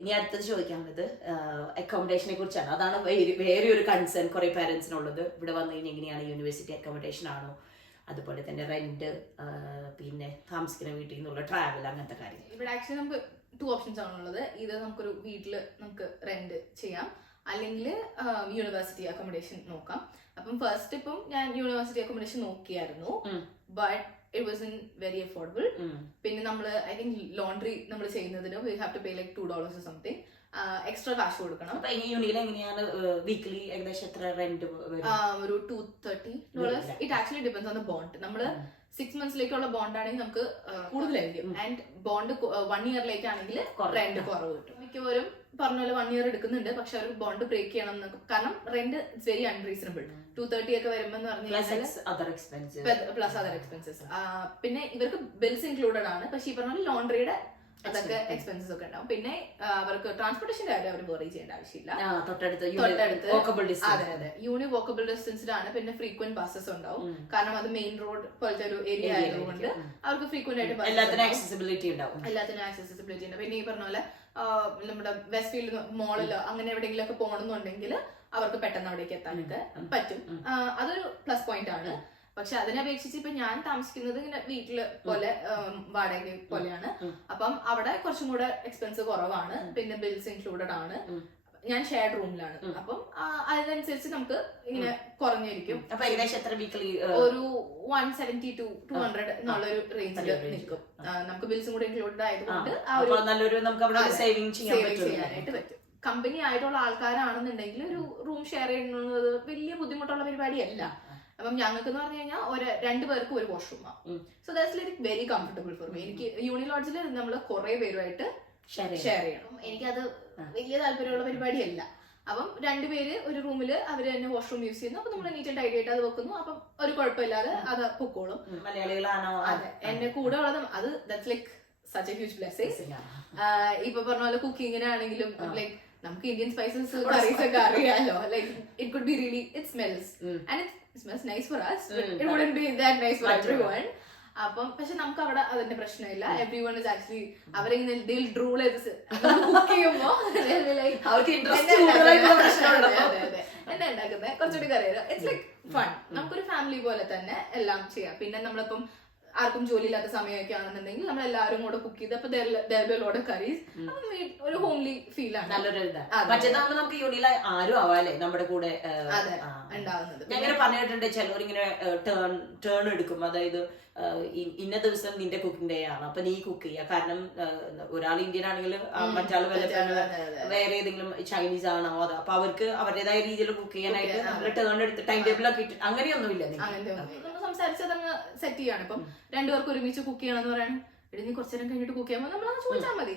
ഇനി അടുത്തത് ചോദിക്കാനുള്ളത് അക്കോമഡേഷനെ കുറിച്ചാണ്. അതാണ് വേറെ ഒരു കൺസേൺ കുറെ പാരന്റ്സിനുള്ളത്. ഇവിടെ വന്നു കഴിഞ്ഞാൽ എങ്ങനെയാണ്, യൂണിവേഴ്സിറ്റി അക്കോമഡേഷൻ ആണോ, അതുപോലെ തന്നെ റെന്റ്, പിന്നെ താമസിക്കുന്ന വീട്ടിൽ നിന്നുള്ള ട്രാവൽ, അങ്ങനത്തെ കാര്യം. ഇവിടെ ആക്ച്വലി നമുക്ക് 2 ഓപ്ഷൻസ് ആണുള്ളത്. ഇത് നമുക്കൊരു വീട്ടിൽ നമുക്ക് റെന്റ് ചെയ്യാം, അല്ലെങ്കിൽ യൂണിവേഴ്സിറ്റി അക്കോമഡേഷൻ നോക്കാം. അപ്പം ഫസ്റ്റ് ഇപ്പം ഞാൻ യൂണിവേഴ്സിറ്റി അക്കോമഡേഷൻ നോക്കിയായിരുന്നു, but it was in very affordable. പിന്നെ നമ്മൾ ഐ തിങ്ക് ലോണ്ടറി നമ്മൾ ചെയ്യുന്നതിന് we have to pay like $2 something extra കാശ് കൊടുക്കണം. യൂണിയിൽ എങ്ങനെയാണ് വീക്ക്ലി ഏകദേശം എത്ര റെന്റ്? ഒരു $230. It actually depends on the bond. നമ്മള് 6 monthsലേക്കുള്ള ബോണ്ട് ആണെങ്കിൽ നമുക്ക് കൂടുതലായിരിക്കും. ആൻഡ് ബോണ്ട് 1 ഇയറിലേക്കാണെങ്കിൽ റെന്റ് കുറവ് കിട്ടും. മിക്കവരും പറഞ്ഞ പോലെ 1 ഇയർ എടുക്കുന്നുണ്ട്, പക്ഷെ അവർ ബോണ്ട് ബ്രേക്ക് ചെയ്യണം. കാരണം റെന്റ് ഇറ്റ്സ് വെരി അൺറീസണബിൾ. 230 ഒക്കെ വരുമ്പോൾ പ്ലസ് അതർ എക്സ്പെൻസസ്. പിന്നെ ഇവർക്ക് ബിൽസ് ഇൻക്ലൂഡഡ് ആണ്, പക്ഷെ ഈ പറഞ്ഞ ലോണ്ടറിയുടെ അതൊക്കെ എക്സ്പെൻസസ് ഒക്കെ ഉണ്ടാവും. പിന്നെ അവർക്ക് ട്രാൻസ്പോർട്ടേഷന്റെ കാര്യം അവർ വറി ചെയ്യേണ്ട ആവശ്യമില്ല. അതെ അതെ, യൂണി വോക്കബിൾ ഡിസ്റ്റൻസിലാണ്. പിന്നെ ഫ്രീക്വന്റ് ബസ്സസ് ഉണ്ടാവും, കാരണം അത് മെയിൻ റോഡ് പോലത്തെ ഒരു ഏരിയ ആയതുകൊണ്ട് അവർക്ക് ഫ്രീക്വന്റ് ആയിട്ട് എല്ലാത്തിനും ആക്സസിബിലിറ്റി ഉണ്ടാവും. പിന്നെ ഈ പറഞ്ഞ പോലെ നമ്മുടെ വെസ്റ്റ് ഫീൽഡ് മോളിലോ അങ്ങനെ എവിടെയെങ്കിലും ഒക്കെ പോകണമെന്നുണ്ടെങ്കിൽ അവർക്ക് പെട്ടെന്ന് അവിടേക്ക് എത്താനൊക്കെ പറ്റും. അതൊരു പ്ലസ് പോയിന്റ് ആണ്. പക്ഷെ അതിനപേക്ഷിച്ച് ഇപ്പൊ ഞാൻ താമസിക്കുന്നത് ഇങ്ങനെ വീട്ടില് പോലെ വാടക പോലെയാണ്. അപ്പം അവിടെ കുറച്ചും കൂടെ എക്സ്പെൻസ് കുറവാണ്. പിന്നെ ബിൽസ് ഇൻക്ലൂഡഡ് ആണ്. ഞാൻ ഷെയർഡ് റൂമിലാണ്. അപ്പം അതിനനുസരിച്ച് നമുക്ക് ഇങ്ങനെ കുറഞ്ഞിരിക്കും. ഒരു 170 to 200 എന്നുള്ളൊരു റേഞ്ചിൽ നിൽക്കും. നമുക്ക് ബിൽസും കൂടെ ഇൻക്ലൂഡഡ് ആയതുകൊണ്ട് സേവിങ് ചെയ്യാനായിട്ട് പറ്റും. കമ്പനി ആയിട്ടുള്ള ആൾക്കാരാണെന്നുണ്ടെങ്കിൽ ഒരു റൂം ഷെയർ ചെയ്യുന്നത് വലിയ ബുദ്ധിമുട്ടുള്ള പരിപാടിയല്ല. അപ്പം ഞങ്ങൾക്ക് എന്ന് പറഞ്ഞു കഴിഞ്ഞാൽ 2 പേർക്ക് ഒരു വാഷ്റൂമാണ്. So that's like very comfortable for me. എനിക്ക് യൂണി ലോഡ്ജിൽ നമ്മൾ കുറെ പേരുമായിട്ട് ഷെയർ ചെയ്യണം. എനിക്കത് വലിയ താല്പര്യമുള്ള പരിപാടിയല്ല. അപ്പം 2 പേര് ഒരു റൂമിൽ അവര് തന്നെ വാഷ്റൂം യൂസ് ചെയ്യുന്നു. അപ്പൊ നമ്മൾ നീറ്റ് ആൻഡ് ടൈഡി ആയിട്ട് അത് വെക്കുന്നു. അപ്പം ഒരു കുഴപ്പമില്ലാതെ അത് പൊക്കോളും. മലയാളികളാണോ? അതെ, എന്റെ കൂടെ ഉള്ളത് അത് that's like such A huge blessing. ഇപ്പൊ പറഞ്ഞ പോലെ കുക്കിങ്ങിനാണെങ്കിലും ലൈക്ക് നമുക്ക് ഇന്ത്യൻ സ്പൈസസ് കറീസ് ഒക്കെ അറിയാലോ. Like it could be really it smells and it smells nice for us, but it wouldn't be that nice for everyone. അപ്പം പക്ഷെ നമുക്ക് അവിടെ അതിന്റെ പ്രശ്നമില്ല. എവ്രിവൺ ഇസ് ആക്ച്വലി അവരെങ്ങനെ ഡ്രൂൾ ചെയ്ത് കുക്ക് ചെയ്യുമ്പോ എന്താ ഉണ്ടാക്കുന്നത് കുറച്ചുകൂടി അറിയാലോ. It's like fun. നമുക്കൊരു ഫാമിലി പോലെ തന്നെ എല്ലാം ചെയ്യാം. പിന്നെ നമ്മളിപ്പം ആർക്കും ജോലി ഇല്ലാത്ത സമയമൊക്കെ ആണെന്നുണ്ടെങ്കിൽ നമ്മൾ എല്ലാവരും കൂടെ കുക്ക് ചെയ്ത് അപ്പൊ കറീസ് ഒരു ഹോംലി ഫീൽ ആണ്. നല്ലൊരു മറ്റേതാകുമ്പോ നമുക്ക് യൂണിയിൽ ആരും ആവാല്ലേ നമ്മുടെ കൂടെ ഉണ്ടാവുന്നത്. ഞാൻ പറഞ്ഞിട്ടുണ്ട് ചിലവർ ഇങ്ങനെ ടേൺ എടുക്കും. അതായത് ഇന്ന ദിവസം നിന്റെ കുക്കിംഗ് ഡേ ആണ്, അപ്പൊ നീ കുക്ക് ചെയ്യുക. കാരണം ഒരാൾ ഇന്ത്യൻ ആണെങ്കിൽ മറ്റാൾ വേറെ ഏതെങ്കിലും ചൈനീസ് ആണോ അത്, അപ്പൊ അവർക്ക് അവരുടേതായ രീതിയിൽ കുക്ക് ചെയ്യാനായിട്ട് നമ്മൾ ടേൺ എടുത്ത് ടൈം ടേബിൾ ഒക്കെ ഇട്ട് അങ്ങനെയൊന്നുമില്ല. സംസാരിച്ചതങ്ങ് സെറ്റ് ചെയ്യാണ്. ഇപ്പം 2 പേർക്ക് ഒരുമിച്ച് കുക്ക് ചെയ്യണമെന്ന് പറയാൻ നീ കുറച്ചു നേരം കഴിഞ്ഞിട്ട് കുക്ക് ചെയ്യുമ്പോൾ നമ്മൾ ചോദിച്ചാൽ മതി.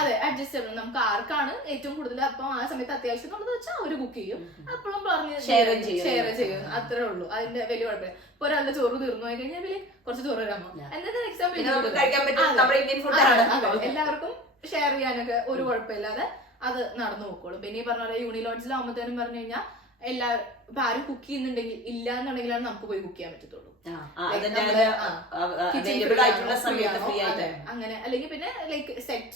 അതെ, അഡ്ജസ്റ്റ് ചെയ്യണം. നമുക്ക് ആർക്കാണ് ഏറ്റവും കൂടുതൽ അപ്പൊ ആ സമയത്ത് അത്യാവശ്യം എന്നുള്ളത് വെച്ചാൽ അവര് കുക്ക് ചെയ്യും. അപ്പോഴും പറഞ്ഞ് ഷെയർ ചെയ്യും. അത്രേ ഉള്ളൂ. അതിന്റെ വലിയ കുഴപ്പമില്ല. ഇപ്പൊ ഒരാളുടെ ചോറ് തീർന്നു പോയി കഴിഞ്ഞാൽ കുറച്ച് ചോറ് തരാമോ എന്നിട്ട് എല്ലാവർക്കും ഷെയർ ചെയ്യാനൊക്കെ ഒരു കുഴപ്പമില്ലാതെ അത് നടന്നു പോക്കോളും. പിന്നെ ഈ പറഞ്ഞ പോലെ യൂണി ലോഡ്ജിലാവുമ്പോഴത്തേനും പറഞ്ഞു കഴിഞ്ഞാൽ ഇപ്പൊ ആരും കുക്ക് ചെയ്യുന്നുണ്ടെങ്കിൽ ഇല്ല എന്നുണ്ടെങ്കിലാണ് നമുക്ക് പോയി കുക്ക് ചെയ്യാൻ പറ്റത്തുള്ളൂ. അങ്ങനെ അല്ലെങ്കിൽ പിന്നെ ലൈക്ക് സെറ്റ്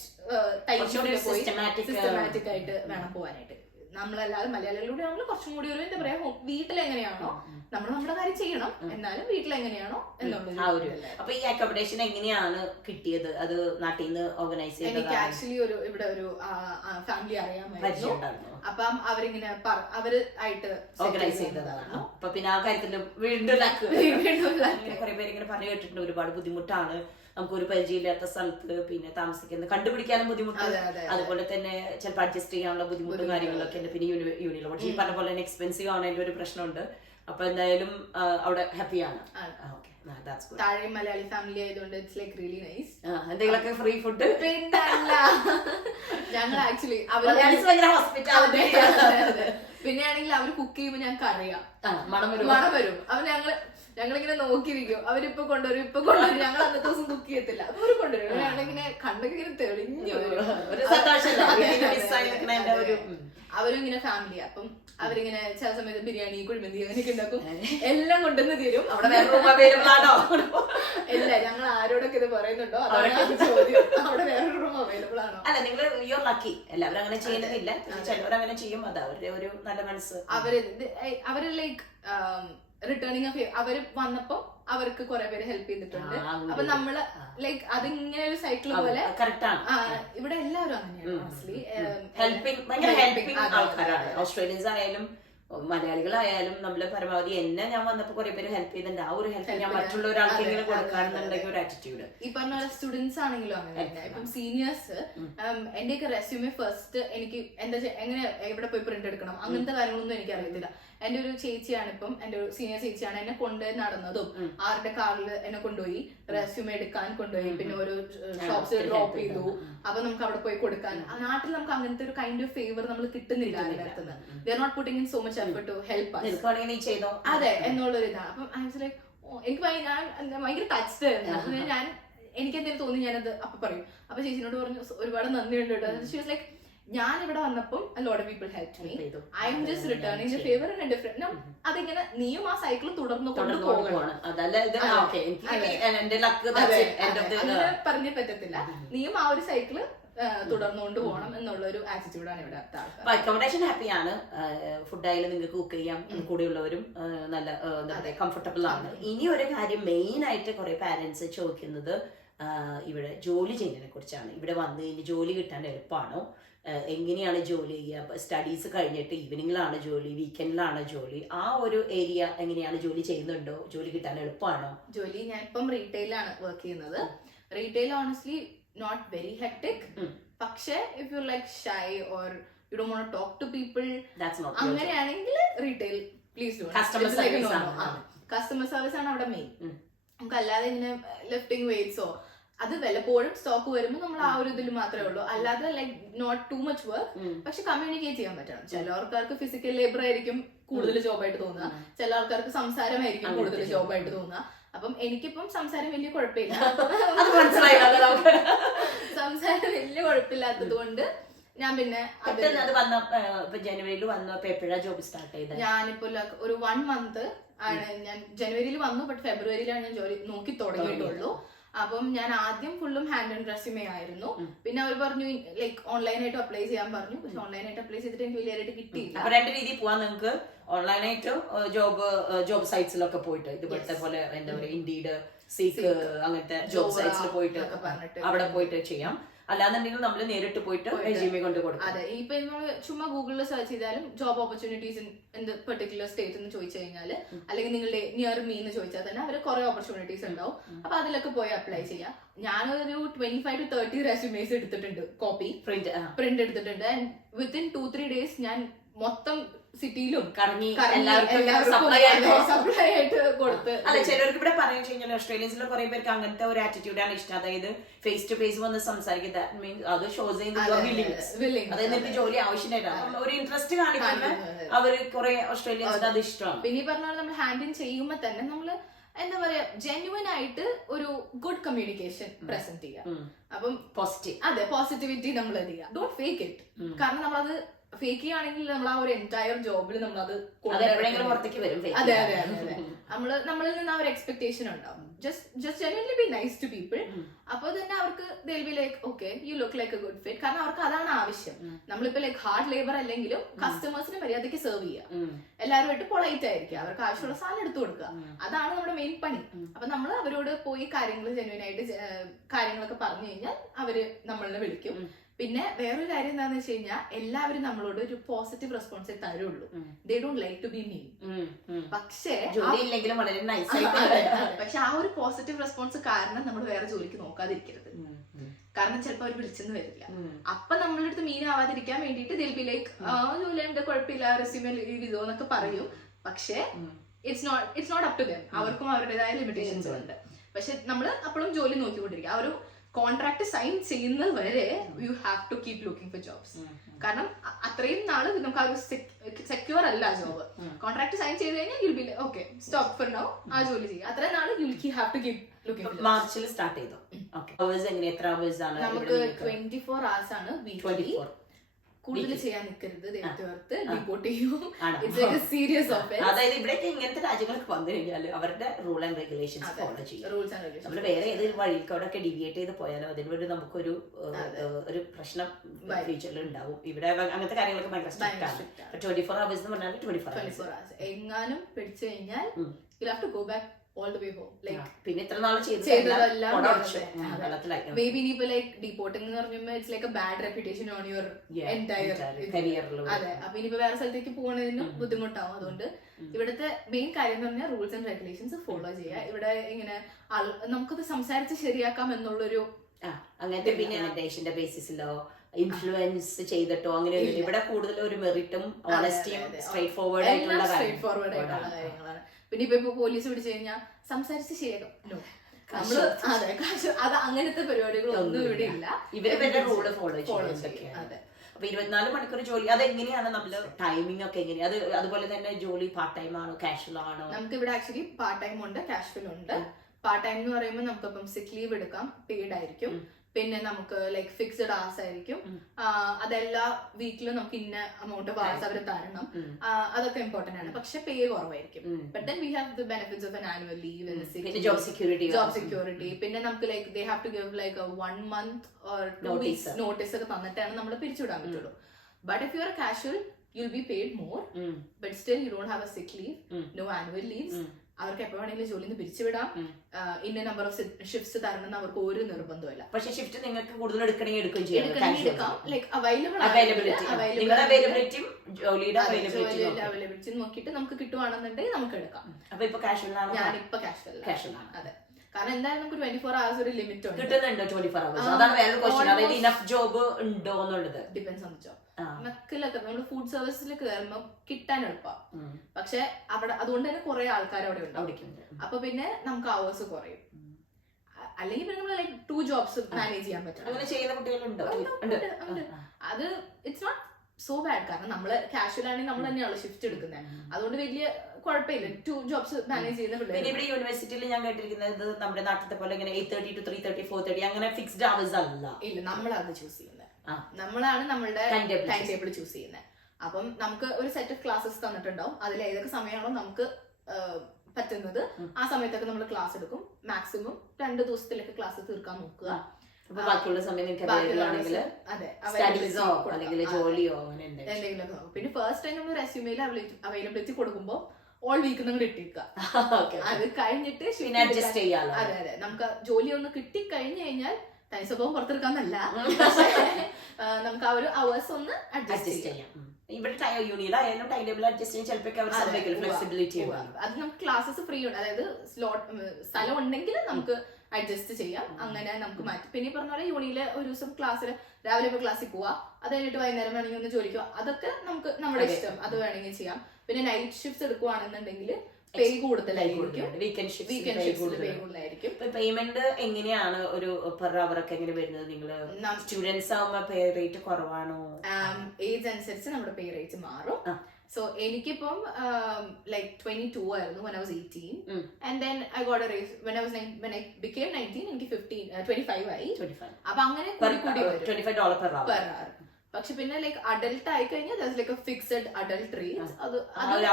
സിസ്റ്റമാറ്റിക് ആയിട്ട് വേണം പോവാനായിട്ട്. നമ്മളല്ലാതെ മലയാളികളുടെ നമ്മൾ കുറച്ചും കൂടി ഒരു എന്താ പറയാ വീട്ടിലെങ്ങനെയാണോ നമ്മൾ നമ്മുടെ കാര്യം ചെയ്യണം, എന്നാലും വീട്ടിലെങ്ങനെയാണോ എന്നുള്ളത്. അപ്പൊ ഈ അക്കോമഡേഷൻ എങ്ങനെയാണ് കിട്ടിയത്? അത് നാട്ടിൽ നിന്ന് ഓർഗനൈസ് ചെയ്തത്? എനിക്ക് ആക്ച്വലി ഇവിടെ ഒരു ഫാമിലി അറിയാമായിരുന്നു. അപ്പം അവരിങ്ങനെ അവര് ആയിട്ട് ഓർഗനൈസ് ചെയ്തതാണ്. അപ്പൊ പിന്നെ ആ കാര്യത്തിൽ വീണ്ടും കുറെ പേര് ഇങ്ങനെ പറഞ്ഞു കേട്ടിട്ടുണ്ട് ഒരുപാട് ബുദ്ധിമുട്ടാണ്, നമുക്ക് ഒരു പരിചയമില്ലാത്ത സ്ഥലത്ത് പിന്നെ താമസിക്കുന്നത് കണ്ടുപിടിക്കാനും ബുദ്ധിമുട്ട്, അതുപോലെ തന്നെ ചിലപ്പോൾ അഡ്ജസ്റ്റ് ചെയ്യാനുള്ള ബുദ്ധിമുട്ടും കാര്യങ്ങളൊക്കെ ഉണ്ട്. പിന്നെ യൂണിലോട്ട് ഈ പറഞ്ഞ പോലെ തന്നെ എക്സ്പെൻസീവ് ആണതിന്റെ ഒരു പ്രശ്നമുണ്ട്. അപ്പൊ എന്തായാലും അവിടെ ഹാപ്പിയാണ്. താഴെ മലയാളി ഫാമിലി ആയതുകൊണ്ട് ഇറ്റ്സ് ലൈക്ക് റിയലി നൈസ്. എന്തെങ്കിലുമൊക്കെ ഫ്രീ ഫുഡ്. പിന്നെ ഞങ്ങൾ ആക്ച്വലി പിന്നെ ആണെങ്കിൽ അവർ കുക്ക് ചെയ്യുമ്പോൾ ഞങ്ങൾക്ക് അറിയാം മണം വരും. അവർ ഞങ്ങളിങ്ങനെ നോക്കിയിരിക്കും. അവരിപ്പൊ കൊണ്ടുവരും ഞങ്ങൾ അന്നത്തെ ദിവസം കുക്ക് ചെയ്യത്തില്ല. അപ്പൊ അവര് കൊണ്ടുവരും. ഞങ്ങളിങ്ങനെ കണ്ടൊക്കെ ഇങ്ങനെ തെളിഞ്ഞു വരും. അവരും ഇങ്ങനെ ഫാമിലി. അപ്പം അവരിങ്ങനെ ചില സമയത്ത് ബിരിയാണി കുഴിമന്തി അങ്ങനെയൊക്കെ ഉണ്ടാക്കും. എല്ലാം കൊണ്ടുവന്ന് തരും. അവിടെ വേറെ റൂം അവൈലബിൾ ആണോ? ഇല്ല, ഞങ്ങൾ ആരോടൊക്കെ ഇത് പറയുന്നുണ്ടോ അതാണ് ചോദ്യം. അവിടെ വേറൊരു റൂം അവൈലബിൾ ആണോ? അല്ല, നിങ്ങൾ യു ആർ ലക്കി. എല്ലാവരും അങ്ങനെ ചെയ്യുന്നില്ല, ചിലവർ അങ്ങനെ ചെയ്യും. അത് അവരുടെ ഒരു നല്ല മനസ്സ്. അവര് ലൈക്ക് റിട്ടേണിങ് അവര് വന്നപ്പോ അവർക്ക് കുറെ പേര് ഹെൽപ്പ് ചെയ്തിട്ടുണ്ട്. അപ്പൊ നമ്മള് ലൈക്ക് അതിങ്ങനെ ഒരു സൈക്കിൾ പോലെ ഇവിടെ എല്ലാവരും അങ്ങനെയാണ്. ഹെൽപ്പിംഗ് ആൾക്കാരാണ്. ഓസ്ട്രേലിയൻസ് ആയാലും മലയാളികളായാലും നമ്മള് പരമാവധി എന്നെ ഞാൻ വന്നപ്പോ കുറെ പേര് ഹെൽപ്പ് ചെയ്തിട്ടുണ്ട്. ആ ഒരു ഹെൽപ്പ് ഞാൻ മറ്റുള്ള ഒരാൾക്കെങ്കിലും കൊടുക്കാണെന്നുണ്ടെങ്കിൽ ഒരു ആറ്റിറ്റ്യൂഡ്. ഈ പറഞ്ഞ പോലെ സ്റ്റുഡൻസ് ആണെങ്കിലും അങ്ങനെ തന്നെ. ഇപ്പം സീനിയേഴ്സ് എന്റെയൊക്കെ റെസ്യൂമെ ഫസ്റ്റ് എനിക്ക് എന്താ എങ്ങനെ എവിടെ പോയി പ്രിന്റ് എടുക്കണം അങ്ങനത്തെ കാര്യങ്ങളൊന്നും എനിക്ക് അറിയത്തില്ല. എന്റെ ഒരു ചേച്ചിയാണ്, ഇപ്പം എന്റെ ഒരു സീനിയർ ചേച്ചിയാണ് എന്നെ കൊണ്ടുപോയി നടന്നതും. ആരുടെ കാറിൽ എന്നെ കൊണ്ടുപോയി റെസ്യൂമെ എടുക്കാൻ കൊണ്ടുപോയി, പിന്നെ ഓരോ ഷോപ്സിൽ ഡ്രോപ്പ് ചെയ്തു. അപ്പൊ നമുക്ക് അവിടെ പോയി കൊടുക്കാൻ. നാട്ടിൽ നമുക്ക് അങ്ങനത്തെ ഒരു കൈൻഡ് ഓഫ് ഫേവർ നമ്മൾ കിട്ടുന്നില്ല. അതിനകത്തുനിന്ന് they are not putting in so much effort to help us. അതെ എന്നുള്ളൊരു ഇതാണ്. അപ്പം ഐ വാസ് ലൈക്ക് എനിക്ക് ഭയങ്കര ടച്ച്ഡ് ആയിരുന്നു. ഞാൻ എനിക്ക് എന്തെങ്കിലും തോന്നി ഞാനത് അപ്പൊ പറയും. അപ്പൊ ചേച്ചിനോട് പറഞ്ഞു ഒരുപാട് നന്ദിയുണ്ട് കേട്ടോ. ഷീ വാസ് ലൈക്ക് ഞാൻ ഇവിടെ വന്നപ്പം a lot of people helped me. I am just returning the favor in a different. അതിങ്ങനെ നീയും ആ സൈക്കിൾ തുടർന്നു കൊണ്ടുപോകണം. പറഞ്ഞേ പറ്റത്തില്ല. നീയും ആ ഒരു സൈക്കിള് തുടർന്നുകൊണ്ട് പോകണം എന്നുള്ള ഒരു ആറ്റിറ്റ്യൂഡാണ് ഇവിടെ. അക്കോമഡേഷൻ ഹാപ്പിയാണ്. ഫുഡായാലും നിങ്ങൾക്ക് കുക്ക് ചെയ്യാം. കൂടെയുള്ളവരും നല്ല എന്താ പറയുക കംഫർട്ടബിൾ ആണ്. ഇനി ഒരു കാര്യം മെയിൻ ആയിട്ട് കുറെ പാരന്റ്സ് ചോദിക്കുന്നത് ഇവിടെ ജോലി ചെയ്യുന്നതിനെ കുറിച്ചാണ്. ഇവിടെ വന്നു കഴിഞ്ഞ് ജോലി കിട്ടാൻ എളുപ്പമാണോ, എങ്ങനെയാണ് ജോലി ചെയ്യുക, സ്റ്റഡീസ് കഴിഞ്ഞിട്ട് ഈവനിങ്ങിലാണ് ജോലി, വീക്കെൻഡിലാണ് ജോലി, ആ ഒരു ഏരിയ എങ്ങനെയാണ്, ജോലി ചെയ്യുന്നുണ്ടോ, ജോലി കിട്ടാൻ എളുപ്പമാണോ? ജോലി ഞാൻ ഇപ്പം റീറ്റെയിലാണ് വർക്ക് ചെയ്യുന്നത്. Retail honestly not very hectic. പക്ഷേ if you like shy or you don't want to talk to people അങ്ങനെയാണെങ്കിൽ retail please do. Customer service ആണ് അവിടെ മെയിൻ. നമുക്ക് അല്ലാതെ ഇങ്ങനെ ലിഫ്റ്റിംഗ് വെയിറ്റ്സോ അത് വല്ലപ്പോഴും സ്റ്റോക്ക് വരുമ്പോൾ നമ്മൾ ആ ഒരു ഇതിൽ മാത്രമേ ഉള്ളൂ. അല്ലാതെ like not too much work. പക്ഷെ കമ്മ്യൂണിക്കേറ്റ് ചെയ്യാൻ പറ്റണം. ചില ആൾക്കാർക്ക് ഫിസിക്കൽ ലേബർ ആയിരിക്കും കൂടുതൽ ജോബായിട്ട് തോന്നുക, ചില ആൾക്കാർക്ക് സംസാരമായിരിക്കും കൂടുതൽ ജോബായിട്ട് തോന്നുക. അപ്പം എനിക്കിപ്പം സംസാരം വലിയ കുഴപ്പമില്ല. സംസാരം വലിയ കുഴപ്പമില്ലാത്തത് കൊണ്ട് ഞാൻ പിന്നെ ജനുവരിയിൽ വന്നപ്പോ എപ്പോഴാ ജോബ് സ്റ്റാർട്ട് ചെയ്തത്? ഞാനിപ്പോ ഒരു 1 month ആണ്. ഞാൻ ജനുവരിയിൽ വന്നു, ബട്ട് ഫെബ്രുവരിയിലാണ് ഞാൻ ജോലി നോക്കി തുടങ്ങിയിട്ടുള്ളൂ. അപ്പം ഞാൻ ആദ്യം ഫുള്ളും ഹാൻഡ് ആൻഡ് റെസ്യൂമേ ആയിരുന്നു. പിന്നെ അവർ പറഞ്ഞു ലൈക്ക് ഓൺലൈനായിട്ട് അപ്ലൈ ചെയ്യാൻ പറഞ്ഞു. പക്ഷെ ഓൺലൈനായിട്ട് അപ്ലൈ ചെയ്തിട്ട് എനിക്ക് വലിയ കിട്ടിയില്ല. രണ്ട് രീതിയിൽ പോവാൻ നിങ്ങൾക്ക് ഓൺലൈനായിട്ട് ജോബ് സൈറ്റ്സിലൊക്കെ പോയിട്ട് ഇതുപോലത്തെ പോലെ എന്താ പറയുക ഇൻഡീഡ്, സീക്ക് അങ്ങനത്തെ ജോബ് സൈറ്റ്സിൽ പോയിട്ട് അവിടെ പോയിട്ട് ചെയ്യാം. അല്ലാന്നുണ്ടെങ്കിൽ നമ്മൾ നേരിട്ട് പോയിട്ട് റെസ്യൂമേ കൊണ്ട് കൊടുക്കും. അതെ, ഇപ്പൊ നമ്മൾ ചുമ്മാ ഗൂഗിളിൽ സെർച്ച് ചെയ്താലും job opportunities in the particular state എന്ന് ചോദിച്ചു കഴിഞ്ഞാല്, അല്ലെങ്കിൽ നിങ്ങളുടെ നിയർ മീ എന്ന് ചോദിച്ചാൽ തന്നെ അവർ കുറെ ഓപ്പർച്യൂണിറ്റീസ് ഉണ്ടാവും. അപ്പൊ അതിലൊക്കെ പോയി അപ്ലൈ ചെയ്യാം. ഞാനൊരു 25 to 30 റെസ്യൂമേസ് എടുത്തിട്ടുണ്ട്, കോപ്പി പ്രിന്റ് എടുത്തിട്ടുണ്ട്. ആൻഡ് വിത്തിൻ 2-3 days ഞാൻ മൊത്തം സിറ്റിയിലും കറങ്ങി സപ്ലൈ ആയിട്ട് കൊടുത്ത്. അല്ല, ചിലർക്ക് ഇവിടെ പറഞ്ഞു കഴിഞ്ഞാൽ ഓസ്ട്രേലിയൻസിലെ കുറെ പേർക്ക് അങ്ങനത്തെ ഒരു ആറ്റിറ്റ്യൂഡാണ് ഇഷ്ടം. അതായത് ഫേസ് ടു ഫേസ് വന്ന് സംസാരിക്കുക. അത് ഷോസ് ചെയ്യുന്നത് അതായത് ജോലി ആവശ്യമായിട്ടാണ് ഒരു ഇൻട്രസ്റ്റ് കാണിക്കുന്ന അവര് കുറെ ഓസ്ട്രേലിയൻസിന് അത് ഇഷ്ടമാണ്. പിന്നെ ഈ പറഞ്ഞ പോലെ നമ്മൾ ഹാൻഡിൽ ചെയ്യുമ്പോൾ തന്നെ നമ്മള് എന്താ പറയാ ജെന്യുവൻ ആയിട്ട് ഒരു ഗുഡ് കമ്മ്യൂണിക്കേഷൻ പ്രസന്റ് ചെയ്യാം. അപ്പം പോസിറ്റിവിറ്റി നമ്മൾ ചെയ്യാം. Don't fake it. കാരണം നമ്മളത് ഫേക്ക് ചെയ്യുകയാണെങ്കിൽ നമ്മൾ ആ ഒരു എൻറ്റയർ ജോബിൽ നമ്മളത് അതെ അതെ അതെ നമ്മളിൽ നിന്ന് ആ ഒരു എക്സ്പെക്ടേഷൻ ഉണ്ടാവും. Just genuinely be nice to people. അപ്പൊ തന്നെ അവർക്ക് they'll be like okay you look like a good fit. കാരണം അവർക്ക് അതാണ് ആവശ്യം. നമ്മളിപ്പോ ലൈക്ക് ഹാർഡ് ലേബർ അല്ലെങ്കിലും കസ്റ്റമേഴ്സിന് മര്യാദയ്ക്ക് സെർവ് ചെയ്യുക, എല്ലാവരുമായിട്ട് പൊളൈറ്റ് ആയിരിക്കുക, അവർക്ക് ആവശ്യമുള്ള സാധനം എടുത്തു കൊടുക്കുക. അതാണ് നമ്മുടെ മെയിൻ പണി. അപ്പൊ നമ്മൾ അവരോട് പോയി കാര്യങ്ങൾ ജെന്യുവൻ ആയിട്ട് കാര്യങ്ങളൊക്കെ പറഞ്ഞു കഴിഞ്ഞാൽ അവര് നമ്മളെ വിളിക്കും. പിന്നെ വേറൊരു കാര്യം എന്താന്ന് വെച്ച് കഴിഞ്ഞാൽ എല്ലാവരും നമ്മളോട് ഒരു പോസിറ്റീവ് റെസ്പോൺസേ തരുള്ളൂ. They don't like to be mean. പക്ഷേ ആ ഒരു പോസിറ്റീവ് റെസ്പോൺസ് കാരണം നമ്മൾ വേറെ ജോലിക്ക് നോക്കാതിരിക്കരുത്. കാരണം ചിലപ്പോൾ അവർ വിളിച്ചെന്ന് വരില്ല. അപ്പൊ നമ്മളുടെ അടുത്ത് മീൻ ആവാതിരിക്കാൻ വേണ്ടിയിട്ട് ദിൽ ബി ലൈക്ക് ജോലിയുണ്ട് കുഴപ്പമില്ല റെസ്യൂമേ ലീവ് ചെയ്തോ എന്നൊക്കെ പറയും. പക്ഷേ it's not up to them. അവർക്കും അവരുടേതായ ലിമിറ്റേഷൻസ് ഉണ്ട്. പക്ഷെ നമ്മൾ അപ്പോഴും ജോലി നോക്കിക്കൊണ്ടിരിക്കുക. ആ ഒരു കോൺട്രാക്ട് സൈൻ ചെയ്യുന്നത് വരെ you have to keep looking for jobs. കാരണം അത്രയും നാള് നമുക്ക് ആ ഒരു സെക്യൂർ അല്ല ജോബ്. കോൺട്രാക്ട് സൈൻ ചെയ്ത് കഴിഞ്ഞാൽ you'll be okay stop for now, ആ ജോലി ചെയ്യുക. അത്രയും നാള് you have to keep looking. മാർച്ചിൽ സ്റ്റാർട്ട് ചെയ്തു. നമുക്ക് 24 hours ആണ്. 24 hours ആണ് വീക്കിലി. കൂടുതൽ ചെയ്യാൻ നിൽക്കരുത്, ദൈവത്തെ ഡിപ്പോർട്ട് ചെയ്യും. സീരിയസ് ഓഫ് അതായത് ഇവിടേക്ക് ഇങ്ങനത്തെ രാജ്യങ്ങൾക്ക് വന്നു കഴിഞ്ഞാൽ അവരുടെ റൂൾ ആൻഡ് റെഗുലേഷൻസ് ഫോളോ ചെയ്യും. നമ്മൾ വേറെ ഏതൊരു വഴിക്കോടൊക്കെ ഡിവിയേറ്റ് ചെയ്ത് പോയാലോ അതിനുവേണ്ടി നമുക്കൊരു ഒരു പ്രശ്നം ഫ്യൂച്ചറിൽ ഉണ്ടാവും. ഇവിടെ അങ്ങനത്തെ കാര്യങ്ങളൊക്കെ ഭയങ്കര സ്ട്രിക്റ്റ് ആണ്. 24 hours എന്ന് പറഞ്ഞാൽ 24 hours എങ്ങാനും പിടിച്ചു കഴിഞ്ഞാൽ you have to go back all the way home. Like പിന്നെ ഇത്ര നാൾ മേ ബി ഇനിയിപ്പോ ലൈക്ക് ഡിപ്പോർട്ടിംഗ് എന്ന് പറഞ്ഞാൽ it's like A bad reputation on your entire കരിയറിൽ. അതെ, അപ്പൊ ഇനിയിപ്പോ വേറെ സ്ഥലത്തേക്ക് പോകുന്നതിനും ബുദ്ധിമുട്ടാവും. അതുകൊണ്ട് ഇവിടുത്തെ മെയിൻ കാര്യം എന്ന് പറഞ്ഞാൽ റൂൾസ് ആൻഡ് റെഗുലേഷൻസ് ഫോളോ ചെയ്യുക. ഇവിടെ ഇങ്ങനെ നമുക്കത് സംസാരിച്ച് ശരിയാക്കാം എന്നുള്ളൊരു അങ്ങനത്തെ പിന്നെ റെക്കമെൻഡേഷന്റെ ബേസിസിലോ ഇൻഫ്ലുവൻസ് ചെയ്തിട്ടോ അങ്ങനെ ഇവിടെ കൂടുതൽ ഒരു മെറിറ്റും ഓണസ്റ്റിയും സ്ട്രൈറ്റ് ഫോർവേഡ് ആയിട്ടുള്ള കാര്യങ്ങളാണ്. പിന്നെ ഇപ്പൊ പോലീസ് പിടിച്ചു കഴിഞ്ഞാൽ സംസാരിച്ച് ശരിയാക്കാം, അത് അങ്ങനത്തെ പരിപാടികളൊന്നും ഇവിടെ ഇല്ല. ഇവരുടെ റൂള് ഫോളോ ചെയ്യും. അപ്പൊ 24 മണിക്കൂർ ജോലി അതെങ്ങനെയാണ് നമ്മള് ടൈമിംഗ് ഒക്കെ എങ്ങനെയാ? അതുപോലെ തന്നെ ജോലി പാർട്ട് ടൈം ആണോ കാഷ്വൽ ആണോ? നമുക്ക് ഇവിടെ ആക്ച്വലി പാർട്ട് ടൈം ഉണ്ട്, കാഷ്വൽ ഉണ്ട്. പാർട്ട് ടൈം എന്ന് പറയുമ്പോൾ നമുക്കിപ്പം സിക്ക് ലീവ് എടുക്കാം, പെയ്ഡ് ആയിരിക്കും. പിന്നെ നമുക്ക് ലൈക്ക് ഫിക്സ്ഡ് hours ആയിരിക്കും. അതെല്ലാ വീക്കിലും നമുക്ക് ഇന്ന amount of hours അവർ തരണം. അതൊക്കെ ഇമ്പോർട്ടന്റ് ആണ്. പക്ഷെ പേ കുറവായിരിക്കും. But then we have the benefits of an annual leave and job security. പിന്നെ നമുക്ക് like they have to give like a 1 month or 2 weeks notice ഒക്കെ തന്നിട്ടാണ് നമ്മൾ പിരിച്ചുവിടാൻ പറ്റുള്ളൂ. But if you are a casual, you'll be paid more, but still you don't have a sick leave, no annual leaves. അവർക്ക് എപ്പോ വേണമെങ്കിലും ജോലിയിൽ നിന്ന് പിരിച്ചുവിടാം. ഇന്ന number of shifts തരണം അവർക്ക് ഒരു നിർബന്ധമില്ല. പക്ഷെ ഷിഫ്റ്റ് നിങ്ങൾക്ക് കൂടുതൽ എടുക്കണമെങ്കിൽ എടുക്കുകയും ചെയ്യാം. ലൈക്ക് അവൈലബിലിറ്റി നോക്കിയിട്ട് നമുക്ക് കിട്ടുവാണെന്നുണ്ടെങ്കിൽ നമുക്ക് എടുക്കാം. അപ്പൊ ഇപ്പൊ ഞാനിപ്പോ കാഷ്വൽ. അതെ, കാരണം എന്തായാലും നമുക്ക് 24 hours ഒരു ലിമിറ്റ് ഉണ്ട്. കിട്ടുന്നുണ്ടോ 24 hours? അതാണ് വേറെ ക്വസ്റ്റ്യൻ. അതായത് ഇനഫ് ജോബ് ഉണ്ടോ എന്നുള്ളത് ഡിപെൻഡ്സ് ഓൺ ജോബ്. മക്കളൊക്കെ നമ്മള് ഫുഡ് സർവീസിൽ കയറുമ്പോൾ കിട്ടാൻ എളുപ്പം. പക്ഷെ അവിടെ അതുകൊണ്ട് തന്നെ കുറെ ആൾക്കാർ അവിടെ ഉണ്ടാവും. അപ്പൊ പിന്നെ നമുക്ക് അവേഴ്സ് കുറയും. അല്ലെങ്കിൽ പിന്നെ നമ്മൾ ലൈക്ക് 2 jobs മാനേജ് ചെയ്യാൻ പറ്റും. അത് ഇറ്റ്സ് നോട്ട് സോ ബാഡ്. കാരണം നമ്മള് കാഷ്വൽ ആണെങ്കിൽ നമ്മൾ തന്നെയാണ് ഷിഫ്റ്റ് എടുക്കുന്നത്. അതുകൊണ്ട് വലിയ കുഴപ്പമില്ല. 2 jobs മാനേജ് ചെയ്യുന്ന പിള്ളേർ. പിന്നെ ഇവിടെ യൂണിവേഴ്സിറ്റിയിൽ ഞാൻ കേട്ടിരിക്കുന്നത് നമ്മുടെ നാട്ടിലത്തെ പോലെ ഇങ്ങനെ 8:30 to 3:30 4:30 അങ്ങനെ ഫിക്സ്ഡ് അവേഴ്സ് അല്ല. ഇല്ല, നമ്മളത് ചൂസ് ചെയ്യുന്നത്. നമ്മളാണ് നമ്മളുടെ ടൈം ടേബിൾ ചൂസ് ചെയ്യുന്നത്. അപ്പം നമുക്ക് ഒരു സെറ്റ് ഓഫ് ക്ലാസ്സസ് തന്നിട്ടുണ്ടാവും. അതിൽ ഏതൊക്കെ സമയമാണോ നമുക്ക് പറ്റുന്നത് ആ സമയത്തൊക്കെ നമ്മൾ ക്ലാസ് എടുക്കും. മാക്സിമം 2 ദിവസത്തിലൊക്കെ ക്ലാസ് തീർക്കാൻ നോക്കുക. ബാക്കിയുള്ള സമയം ജോലിയോ എന്തെങ്കിലും. പിന്നെ ഫസ്റ്റ് ടൈം നമ്മൾ റെസ്യൂമെയിൽ അവൈലബിലിറ്റി കൊടുക്കുമ്പോൾ ഓൾ വീക്ക് നമ്മൾ ഇട്ടേക്കുക. അത് കഴിഞ്ഞിട്ട് അഡ്ജസ്റ്റ് ചെയ്യാലോ. അതെ അതെ, നമുക്ക് ജോലി ഒന്ന് കിട്ടി കഴിഞ്ഞു കഴിഞ്ഞാൽ തനി സ്വഭാവം പുറത്തെടുക്കാന്നല്ല, നമുക്ക് ആ ഒരു അവേഴ്സ് ഒന്ന് അഡ്ജസ്റ്റ് ചെയ്യാം. ഇവിടെ യൂണിയനായാലും ടൈം ടേബിൾ അഡ്ജസ്റ്റ് ചെയ്യാൻ ചിലപ്പോൾ ഫ്ലെക്സിബിലിറ്റി. അത് നമുക്ക് ക്ലാസ്സസ് ഫ്രീ ഉണ്ട്. അതായത് സ്ഥലം ഉണ്ടെങ്കിൽ നമുക്ക് അഡ്ജസ്റ്റ് ചെയ്യാം. അങ്ങനെ നമുക്ക് മാറ്റി. പിന്നെ പറഞ്ഞ പോലെ യൂണിയില് ഒരു ദിവസം ക്ലാസ്സിൽ രാവിലെ പോയി ക്ലാസ്സിൽ പോവാ, അത് കഴിഞ്ഞിട്ട് വൈകുന്നേരം വേണമെങ്കിൽ ഒന്ന് ജോലിക്ക് പോവാ. അതൊക്കെ നമുക്ക് നമ്മുടെ ഇഷ്ടം, അത് വേണമെങ്കിൽ ചെയ്യാം. പിന്നെ നൈറ്റ് ഷിഫ്റ്റ്സ് എടുക്കുവാണെന്നുണ്ടെങ്കിൽ പേ കൂടുതലായിരിക്കും. പേയ്മെന്റ് എങ്ങനെയാണ്? ഒരു പെർ അവർ ഒക്കെ എങ്ങനെ വരുന്നത്? നിങ്ങള് സ്റ്റുഡൻസ് ആവുമ്പോ പേ റേറ്റ് കുറവാണോ? ഏജ് അനുസരിച്ച് നമ്മുടെ പേ റേറ്റ് മാറും. So എനിക്കിപ്പം like 22 ആയിരുന്നു when I was 18, and then I got a raise when I became 19 എനിക്ക് 25 ആയി. അപ്പൊ അങ്ങനെ കൂടി വരും $25 per hour. പക്ഷെ പിന്നെ ലൈക്ക് അഡൽട്ട് ആയി കഴിഞ്ഞാൽ ലൈക്ക് ഫിക്സഡ് അഡൽട്ട് റേറ്റ്. അത്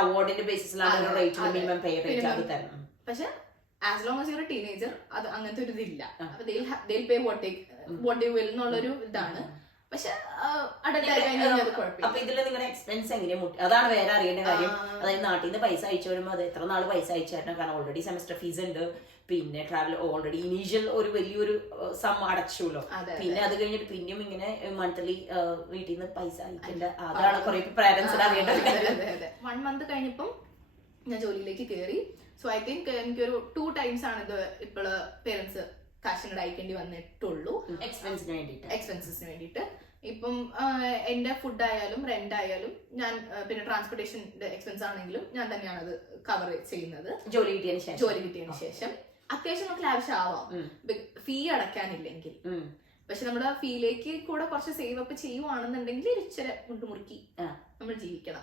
അവാർഡിന്റെ ബേസിസിലാണ് റേറ്റ്, മിനിമം പേ റേറ്റ് അത് തരണം. പക്ഷെ as long as you are A teenager അത് അങ്ങനത്തെ ഒരു ഇതില്ല. അപ്പൊ they'll pay what they will എന്നുള്ളൊരു ഇതാണ്. പക്ഷെ അപ്പൊ ഇതില് നിങ്ങളുടെ എക്സ്പെൻസ് എങ്ങനെയാ? അതാണ് വേറെ അറിയേണ്ട കാര്യം. അതായത് നാട്ടിൽ നിന്ന് പൈസ അയച്ചു വരുമ്പോൾ അത് എത്ര നാൾ പൈസ അയച്ചു തരണം? കാരണം ഓൾറെഡി സെമസ്റ്റർ ഫീസ് ഉണ്ട്, പിന്നെ ട്രാവൽ ഓൾറെഡി ഇനീഷ്യൽ ഒരു വലിയൊരു സം അടച്ചുല്ലോ. പിന്നെ അത് കഴിഞ്ഞിട്ട് പിന്നെയും ഇങ്ങനെ മന്ത്ലി വീട്ടിൽ നിന്ന് പൈസ അയക്കേണ്ട. അതാണ് കുറെ പേരൻസിന് അറിയേണ്ടത്. 1 month കഴിഞ്ഞപ്പം ഞാൻ ജോലിയിലേക്ക് കയറി. സോ ഐ തിങ്ക് എനിക്കൊരു 2 times ആണ് ഇത് ഇപ്പോൾ പേരൻസ് കാശ് ഇങ്ങോട്ട് അയക്കേണ്ടി വന്നിട്ടുള്ളൂ എക്സ്പെൻസിന് വേണ്ടിയിട്ട്. ഇപ്പം എന്റെ ഫുഡ് ആയാലും റെന്റ് ആയാലും ഞാൻ, പിന്നെ ട്രാൻസ്പോർട്ടേഷന്റെ എക്സ്പെൻസ് ആണെങ്കിലും ഞാൻ തന്നെയാണ് അത് കവർ ചെയ്യുന്നത് ജോലി കിട്ടിയതിന് ശേഷം. അത്യാവശ്യം നമുക്ക് ആവശ്യമാവാം ഫീ അടയ്ക്കാനില്ലെങ്കിൽ. പക്ഷെ നമ്മുടെ ഫീയിലേക്ക് കൂടെ കുറച്ച് സേവ് അപ്പ് ചെയ്യുവാണെന്നുണ്ടെങ്കിൽ ഇച്ചിരി മുട്ടുമുറുക്കി നമ്മൾ ജീവിക്കണം.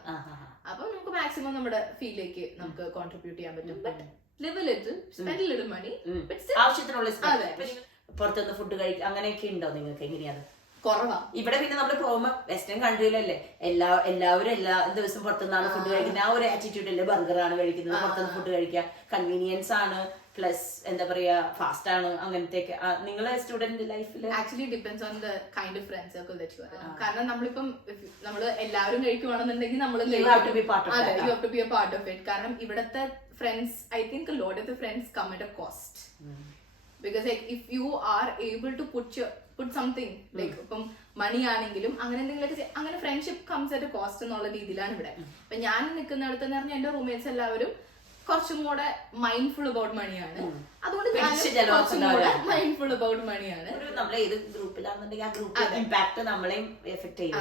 അപ്പൊ നമുക്ക് മാക്സിമം നമ്മുടെ ഫീയിലേക്ക് നമുക്ക് കോൺട്രിബ്യൂട്ട് ചെയ്യാൻ പറ്റും. But live a little, spend a little money, but still ആവശ്യത്തിനുള്ള പുറത്തുനിന്ന് ഫുഡ് കഴിക്കുക അങ്ങനെയൊക്കെ ഉണ്ടോ നിങ്ങൾക്ക്? എങ്ങനെയാണ്? കുറവാ. ഇവിടെ പിന്നെ നമ്മൾ പോകുമ്പോ വെസ്റ്റേൺ കൺട്രിയിലല്ലേ എല്ലാവരും എല്ലാ ദിവസവും പുറത്തുനിന്നാണ് ഫുഡ് കഴിക്കുന്നത്. ആ ഒരു ആറ്റിറ്റ്യൂഡ് അല്ലേ, ബർഗറാണ് കഴിക്കുന്നത്, പുറത്തുനിന്ന് ഫുഡ് കഴിക്കുക, കൺവീനിയൻസ് ആണ്, പ്ലസ് എന്താ പറയാ ഫാസ്റ്റ് ആണ്, അങ്ങനത്തെ. നിങ്ങളെ സ്റ്റുഡന്റ് ലൈഫിൽ actually depends on the kind of friend circle that you are. കാരണം നമ്മളിപ്പം നമ്മള് എല്ലാവരും കഴിക്കുവാണെന്നുണ്ടെങ്കിൽ നമ്മൾ you have to be part of it. കാരണം ഇവിടത്തെ friends, I think lot of the friends come at a cost. Because like if you are able to put something like ഇപ്പം money ആണെങ്കിലും അങ്ങനെ എന്തെങ്കിലുമൊക്കെ അങ്ങനെ friendship comes at a cost എന്നുള്ള രീതിയിലാണ് ഇവിടെ. അപ്പൊ ഞാൻ നിൽക്കുന്നിടത്ത് എന്ന് പറഞ്ഞാൽ എന്റെ റൂംമേറ്റ്സ് എല്ലാവരും കുറച്ചും കൂടെ മൈൻഡ്ഫുൾ അബൌട്ട് മണിയാണ്. അതുകൊണ്ട് മൈൻഡ്ഫുൾ അബൌട്ട് മണിയാണ്.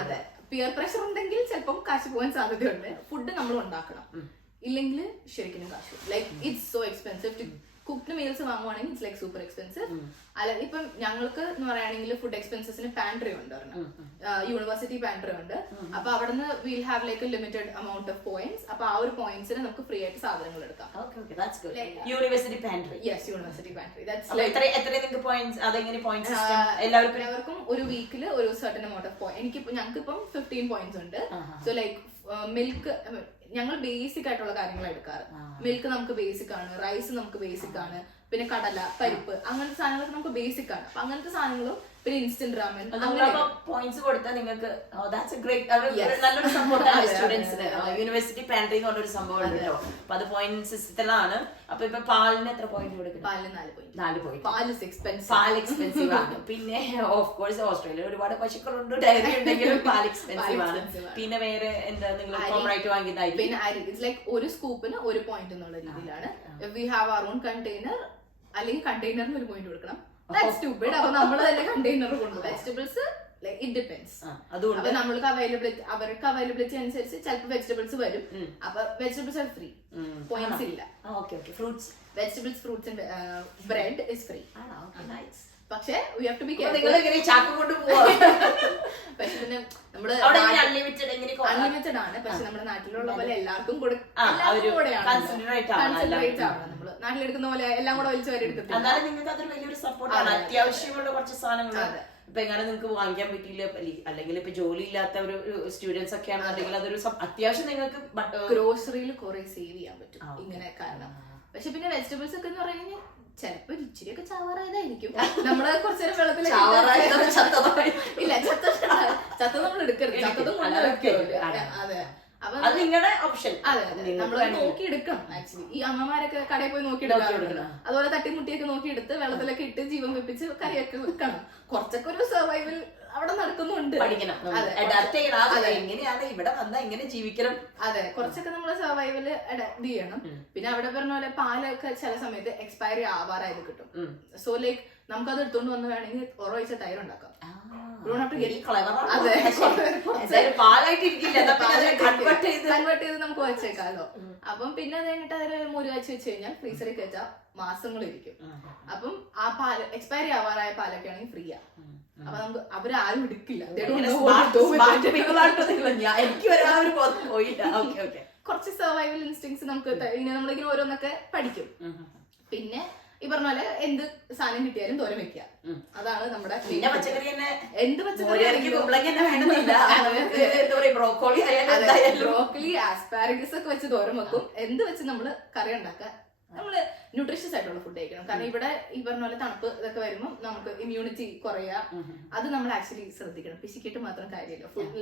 അതെ, പിയർ പ്രഷർ ഉണ്ടെങ്കിൽ ചിലപ്പം കാശ് പോകാൻ സാധ്യതയുണ്ട്. ഫുഡ് നമ്മൾ ഉണ്ടാക്കണം, ഇല്ലെങ്കിൽ ശരിക്കും കാശ് like it's so expensive to cooked meals വാങ്ങുവാണെങ്കിൽ ഇറ്റ്സ് ലൈക്ക് സൂപ്പർ എക്സ്പെൻസീവ്. അല്ല ഇപ്പം ഞങ്ങൾക്ക് എന്ന് പറയുകയാണെങ്കിൽ ഫുഡ് എക്സ്പെൻസസിന് പാൻട്രി ഉണ്ട്, യൂണിവേഴ്സിറ്റി പാൻട്രി ഉണ്ട്. അപ്പൊ അവിടുന്ന് will have like a limited amount of points. അപ്പൊ ആ ഒരു പോയിന്റ്സിന് നമുക്ക് ഫ്രീ ആയിട്ട് സാധനങ്ങൾ എടുക്കാം. University pantry. Yes, university pantry. എല്ലാവർക്കും ഒരു വീക്കില് ഒരു സർട്ടൻ എമൗണ്ട് ഓഫ് പോയിന്റ്. ഞങ്ങൾക്ക് ഇപ്പം 15 പോയിന്റ്സ് ഉണ്ട്. സോ ലൈക്ക് മിൽക്ക് ഞങ്ങൾ ബേസിക് ആയിട്ടുള്ള കാര്യങ്ങൾ എടുക്കാറ്. മിൽക്ക് നമുക്ക് ബേസിക് ആണ്, റൈസ് നമുക്ക് ബേസിക് ആണ്, പിന്നെ കടല, പരിപ്പ്, അങ്ങനത്തെ സാധനങ്ങളൊക്കെ നമുക്ക് ബേസിക് ആണ്. അപ്പൊ അങ്ങനത്തെ സാധനങ്ങളും പിന്നെ ഇൻസ്റ്റന്റ് റാമൻ പോയിന്റ്സ് കൊടുത്താൽ നിങ്ങൾക്ക് നല്ലൊരു സംഭവമാണ് സ്റ്റുഡൻസിന്. യൂണിവേഴ്സിറ്റി പാൻട്രി എന്ന് പറഞ്ഞൊരു സംഭവം ഉണ്ടല്ലോ. അപ്പൊ അത് പോയിന്റ് സിസ്റ്റത്തിലാണ്. അപ്പൊ ഇപ്പൊ പാലിന് എത്ര പോയിന്റ് കൊടുക്കുന്നത്? പാലിന് 4 പോയിന്റ്. പാൽ എക്സ്പെൻസീവ് ആണ്. പിന്നെ ഓഫ് കോഴ്സ് ഓസ്ട്രേലിയയിൽ ഒരുപാട് പശുക്കളുണ്ട്, ഡയറി ഉണ്ടെങ്കിലും പാൽ എക്സ്പെൻസീവ് ആണ്. പിന്നെ വേറെ എന്താ നിങ്ങൾ കോമൺ ആയിട്ട് വാങ്ങിയതായിരിക്കും? പിന്നെ അരി ഇറ്റ്സ് ലൈക്ക് ഒരു സ്കൂപ്പിന് 1 പോയിന്റ് എന്നുള്ള രീതിയിലാണ്. We have our own container, അല്ലെങ്കിൽ കണ്ടെയ്നറിന് 1 പോയിന്റ് കൊടുക്കണം. That's stupid. അപ്പൊ നമ്മള് തന്നെ കണ്ടെയ്നർ കൊണ്ടു. Vegetables it depends. അപ്പൊ നമ്മൾക്ക് അവർക്ക് അവൈലബിലിറ്റി അനുസരിച്ച് ചിലപ്പോൾ വെജിറ്റബിൾസ് വരും. അപ്പൊ വെജിറ്റബിൾസ് ആർ ഫ്രീ, പോയിന്റ്സ് ഇല്ല. Fruits, vegetables, fruits and bread is free. പക്ഷേ വി ഹാവ് ടു ബി പക്ഷെ പിന്നെ നമ്മള് അൺലിമിറ്റഡ് ആണ്. പക്ഷെ നമ്മുടെ നാട്ടിലുള്ള പോലെ എല്ലാവർക്കും കൺസിഡറേറ്റ് ആണ്. നമ്മള് നാട്ടിലെടുക്കുന്ന പോലെ എല്ലാം കൂടെ വലിച്ചു വരെ എടുക്കത്തില്ല. നിങ്ങൾക്ക് അതൊരു വലിയൊരു സപ്പോർട്ടാണ്. അത്യാവശ്യമുള്ള കുറച്ച് സാധനങ്ങൾ ഇപ്പൊ എങ്ങനെ നിങ്ങൾക്ക് വാങ്ങിക്കാൻ പറ്റിയില്ല, അല്ലെങ്കിൽ ഇപ്പൊ ജോലി ഇല്ലാത്ത ഒരു സ്റ്റുഡൻസ് ഒക്കെ ആണെന്നുണ്ടെങ്കിൽ അതൊരു അത്യാവശ്യം നിങ്ങൾക്ക് ഗ്രോസറിയിൽ കുറെ സേവ് ചെയ്യാൻ പറ്റും ഇങ്ങനെ. കാരണം പക്ഷെ പിന്നെ വെജിറ്റബിൾസ് ഒക്കെ എന്ന് പറയുന്നത് ചിലപ്പോ ഇച്ചിരിയൊക്കെ ചാവാറായതായിരിക്കും. നമ്മള് കുറച്ചേരം വെള്ളത്തിൽ ഇല്ല, ചത്ത നമ്മൾ എടുക്കരുത്, ചത്തതും കൊണ്ടുവെക്കരുത്. അതെ, അപ്പൊ നിങ്ങളുടെ ഓപ്ഷൻ. അതെ, നമ്മൾ നോക്കിയെടുക്കണം. ആക്ച്വലി ഈ അമ്മമാരൊക്കെ കടയിൽ പോയി നോക്കിയെടുക്കണം. അതുപോലെ തട്ടിമുട്ടിയൊക്കെ നോക്കിയെടുത്ത് വെള്ളത്തിലൊക്കെ ഇട്ട് ജീവൻ വെപ്പിച്ച് കറിയൊക്കെ വെക്കണം. കുറച്ചൊക്കെ ഒരു സർവൈവൽ അവിടെ നടക്കുന്നുണ്ട്. എങ്ങനെയാണ് ഇവിടെ വന്നാൽ എങ്ങനെ ജീവിക്കണം. അതെ, കുറച്ചൊക്കെ നമ്മള് സർവൈവല് ഇത് ചെയ്യണം. പിന്നെ അവിടെ പറഞ്ഞ പോലെ പാലൊക്കെ ചില സമയത്ത് എക്സ്പയറി ആവാറായത് കിട്ടും. സോ ലൈക്ക് നമുക്കത് എടുത്തോണ്ട് വന്ന് വേണമെങ്കിൽ ഒരാഴ്ച തൈര് ഉണ്ടാക്കാം. കൺവേർട്ട് ചെയ്ത് നമുക്ക് വെച്ചേക്കാലോ. അപ്പം പിന്നെ അത് കഴിഞ്ഞിട്ട് അതിൽ മോരുകാച്ചി വെച്ച് കഴിഞ്ഞാൽ ഫ്രീസറിൽ വെച്ചാൽ മാസങ്ങൾ ഇരിക്കും. അപ്പം ആ പാല് എക്സ്പയറി ആവാറായ പാലൊക്കെ ആണെങ്കിൽ ഫ്രീയാ. അപ്പൊ നമുക്ക് അവരാരും എടുക്കില്ല. കുറച്ച് സർവൈവൽ ഇൻസ്റ്റിങ്സ് നമുക്ക് നമ്മളിങ്ങനെ ഓരോന്നൊക്കെ പഠിക്കും. പിന്നെ ഈ പറഞ്ഞ പോലെ എന്ത് സാധനം കിട്ടിയാലും തോരൻ വെക്കുക, അതാണ് നമ്മുടെ. എന്ത് പച്ചക്കറി, ബ്രോക്കലി, ആസ്പാരഗസ് ഒക്കെ വെച്ച് തോരൻ വെക്കും. എന്ത് വെച്ച് നമ്മള് കറി ഉണ്ടാക്കുക. നമ്മള് ന്യൂട്രീഷ്യസ് ആയിട്ടുള്ള ഫുഡ് കഴിക്കണം. കാരണം ഇവിടെ ഈ പറഞ്ഞ പോലെ തണുപ്പ് ഇതൊക്കെ വരുമ്പോൾ നമുക്ക് ഇമ്മ്യൂണിറ്റി കുറയാ. അത് നമ്മൾ ആക്ച്വലി ശ്രദ്ധിക്കണം. പിശിക്കിട്ട് മാത്രം കാര്യമില്ല. ഫുഡ്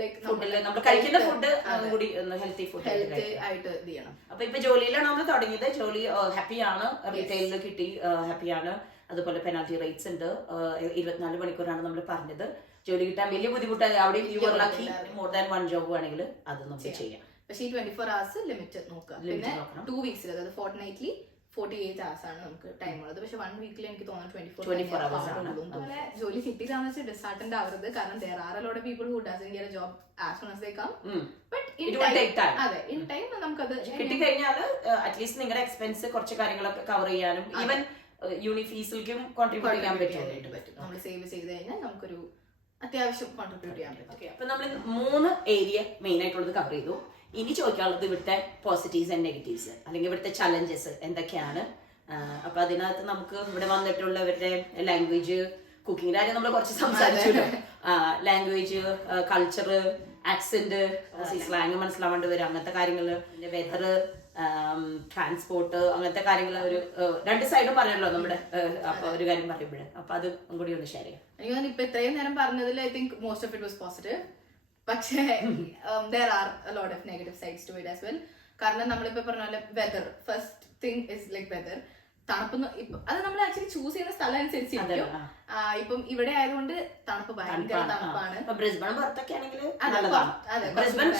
ഹെൽത്തി ആയിട്ട് ഇത് ചെയ്യണം. അപ്പൊ ഇപ്പൊ ജോലിയിലാണ് നമ്മൾ തുടങ്ങിയത്. ജോലി ഹാപ്പിയാണ്, റീറ്റെയിലിൽ കിട്ടി, ഹാപ്പിയാണ്. അതുപോലെ പെനാൽറ്റി റേറ്റ്സ് ഉണ്ട്. 24 മണിക്കൂറാണ് നമ്മൾ പറഞ്ഞത്. ജോലി കിട്ടാൻ വലിയ ബുദ്ധിമുട്ടാണ്. അവിടെ യുവറിലാക്കി മോർ ദാൻ 1 ജോബ് വേണമെങ്കിൽ അത് നമുക്ക് ചെയ്യാം. പക്ഷേ ഈ 24 hours ലിമിറ്റ് നോക്കുക. പിന്നെ 2 weeks, അതായത് ഫോർട്ട്നൈറ്റ്ലി 48 hours ആണ് നമുക്ക് ടൈം ഉള്ളത്. പക്ഷെ 1 വീക്കിൽ എനിക്ക് തോന്നുന്നു 24 hours ആണ്. അതുപോലെ ജോലി കിട്ടിയിട്ടാന്ന് വെച്ചാൽ ഡിസാർട്ടന്റ് ആവരുത്. കാരണം there are a lot of people who doesn't get a job as soon as they come. But in time, അതെ, in time നമുക്കത് കിട്ടിക്കഴിഞ്ഞാൽ അറ്റ്ലീസ്റ്റ് നിങ്ങളുടെ എക്സ്പെൻസ് കുറച്ച് കാര്യങ്ങളൊക്കെ കവർ ചെയ്യാനും ഈവൻ യൂണി ഫീസിലേക്കും കോൺട്രിബ്യൂട്ട് ചെയ്യാൻ പറ്റും. നമ്മൾ സേവ് ചെയ്ത് കഴിഞ്ഞാൽ നമുക്കൊരു അത്യാവശ്യം കോൺട്രിബ്യൂട്ട് ചെയ്യാൻ പറ്റും. അപ്പൊ നമ്മൾ 3 ഏരിയ മെയിൻ ആയിട്ടുള്ളത് കവർ ചെയ്തു. ഇനി ചോദിക്കാനുള്ളത് ഇവിടുത്തെ പോസിറ്റീവ്സ് ആൻഡ് നെഗറ്റീവ്സ്, അല്ലെങ്കിൽ ഇവിടുത്തെ ചലഞ്ചസ് എന്തൊക്കെയാണ്. അപ്പൊ അതിനകത്ത് നമുക്ക് ഇവിടെ വന്നിട്ടുള്ളവരുടെ ലാംഗ്വേജ്, കുക്കിങ്ങിന്റെ കാര്യം നമ്മൾ കുറച്ച് സംസാരിച്ചു. ലാംഗ്വേജ്, കൾച്ചർ, ആക്സെന്റ്, സ്ലാങ് മനസ്സിലാവേണ്ടി വരും, അങ്ങനത്തെ കാര്യങ്ങള്, പിന്നെ വെതർ, ട്രാൻസ്പോർട്ട്, അങ്ങനത്തെ കാര്യങ്ങൾ ഒരു 2 സൈഡും പറയണല്ലോ നമ്മുടെ. അപ്പൊ ഒരു കാര്യം പറയുമ്പോഴേ അപ്പൊ അത് കൂടി ഒന്ന് ഷെയർ ചെയ്യാം. എനിക്ക് തോന്നുന്നു ഇപ്പൊ ഇത്രയും നേരം പറഞ്ഞതിൽ I think most of it was positive. പക്ഷേ there are a lot of negative sides to it as well. കാരണം നമ്മളിപ്പോ പറഞ്ഞ പോലെ weather, first thing is like weather. തണുപ്പ് അത് നമ്മൾ ആക്ച്വലി ചൂസ് ചെയ്യുന്ന സ്ഥലം അനുസരിച്ചിരിക്കും. ഇപ്പം ഇവിടെ ആയതുകൊണ്ട് തണുപ്പ് ഭയങ്കര തണുപ്പാണ്.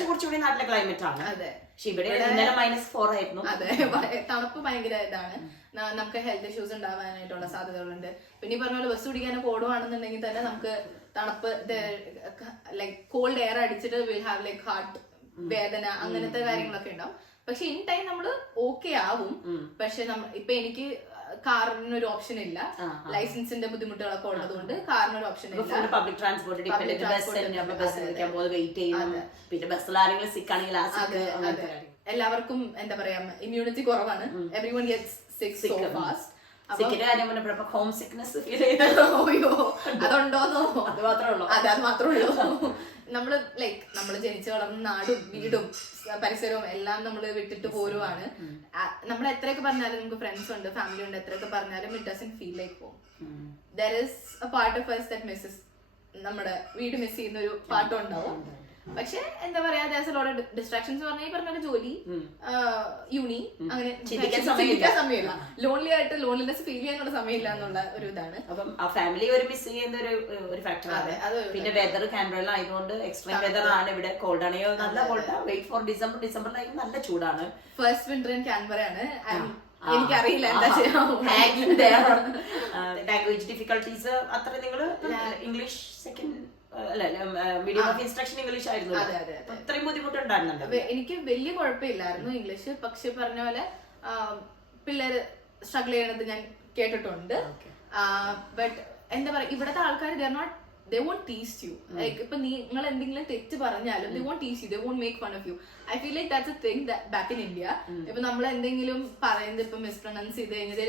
കുറച്ചുകൂടി നാട്ടിലെ ക്ലൈമറ്റ് ആണ്. അതെ, -4 ആയിരുന്നു. അതെ, തണുപ്പ് ഭയങ്കര ഇതാണ്. നമുക്ക് ഹെൽത്ത് ഇഷ്യൂസ് ഉണ്ടാവാനായിട്ടുള്ള സാധ്യതകളുണ്ട്. പിന്നെ ഈ പറഞ്ഞ പോലെ ബസ് പിടിക്കാനൊക്കെ ഓടുവാണെന്നുണ്ടെങ്കിൽ തന്നെ നമുക്ക് തണുപ്പ് ലൈക് കോൾഡ് എയർ അടിച്ചിട്ട് വിൽ ഹാവ് ലൈക് ഹാർട്ട് വേദന, അങ്ങനത്തെ കാര്യങ്ങളൊക്കെ ഉണ്ടാവും. പക്ഷെ ഇൻ ടൈം നമ്മള് ഓക്കെ ആവും. പക്ഷെ ഇപ്പൊ എനിക്ക് കാറിനൊരു ഓപ്ഷൻ ഇല്ല, ലൈസൻസിന്റെ ബുദ്ധിമുട്ടുകളൊക്കെ ഉള്ളതുകൊണ്ട് കാറിനൊരു ഓപ്ഷൻ ഇല്ല. പബ്ലിക് ട്രാൻസ്പോർട്ട് പിന്നെ ബസ്സിൽ ആരെങ്കിലും സിക്ക് ആണെങ്കിൽ എല്ലാവർക്കും എന്താ പറയാ ഇമ്മ്യൂണിറ്റി കുറവാണ്. Everyone gets sick so fast. Home sickness അതുണ്ടോന്നോ? അത് മാത്രമേ ഉള്ളൂ. അതെ, അത് മാത്രമേ ഉള്ളൂ. നമ്മള് ലൈക്ക് നമ്മള് ജനിച്ചു വളർന്ന നാടും വീടും പരിസരവും എല്ലാം നമ്മള് വിട്ടിട്ട് പോരുവാണ്. നമ്മൾ എത്രയൊക്കെ പറഞ്ഞാലും നമുക്ക് ഫ്രണ്ട്സ് ഉണ്ട്, ഫാമിലി ഉണ്ട്, എത്രയൊക്കെ പറഞ്ഞാലും it doesn't feel like home. There is A part of us that misses, നമ്മുടെ വീട് മിസ് ചെയ്യുന്ന ഒരു പാർട്ടും ഉണ്ടാവും. പക്ഷെ എന്താ പറയാ, ഡിസ്ട്രാക്ഷൻസ് പറഞ്ഞാൽ ഈ പറഞ്ഞ ജോലി, യൂണി, അങ്ങനെ ചിന്തിക്കാൻ സമയമില്ല. ലോൺലി ആയിട്ട് ലോൺലിനെസ് ഫീൽ ചെയ്യാനുള്ള സമയമില്ല എന്നുള്ള ഒരു ഇതാണ്. അപ്പം ആ ഫാമിലി ഒരു മിസ് ചെയ്യുന്ന ഒരു ഫാക്ടറാണ്. പിന്നെ വെതർ കാൻബറയിൽ ആയതുകൊണ്ട് എക്സ്ട്രീം വെതർ ആണ്. ഇവിടെ കോൾഡ് ആണെയോ നല്ല കോൾഡ്. വെയിറ്റ് ഫോർ ഡിസംബറിലായി നല്ല ചൂടാണ്. ഫസ്റ്റ് വിന്റർ ഇൻ കാൻബറയാണ്. എനിക്കറിയില്ല എന്താ ചെയ്യാം. ലാംഗ്വേജ് ഡിഫിക്കൽട്ടീസ് അത്ര. നിങ്ങള് English second medium of instruction English ആയിരുന്നു. അത്രയും ബുദ്ധിമുട്ടുണ്ടായിരുന്നുണ്ട്. എനിക്ക് വലിയ കുഴപ്പമില്ലായിരുന്നു ഇംഗ്ലീഷ്. പക്ഷെ പറഞ്ഞ പോലെ പിള്ളേര് സ്ട്രഗിൾ ചെയ്യണത് ഞാൻ കേട്ടിട്ടുണ്ട്. ബട്ട് എന്താ പറയാ, ഇവിടത്തെ ആൾക്കാർ they won't tease you. Like ഇപ്പൊ നിങ്ങൾ എന്തെങ്കിലും തെറ്റ് പറഞ്ഞാലും they won't tease you, they won't make fun of you. I feel like that's a thing that back in India, ഇപ്പൊ നമ്മൾ എന്തെങ്കിലും പറയുന്നത് ഇപ്പൊ മിസ്പ്രൊനൗൺസ് ചെയ്ത് കഴിഞ്ഞാൽ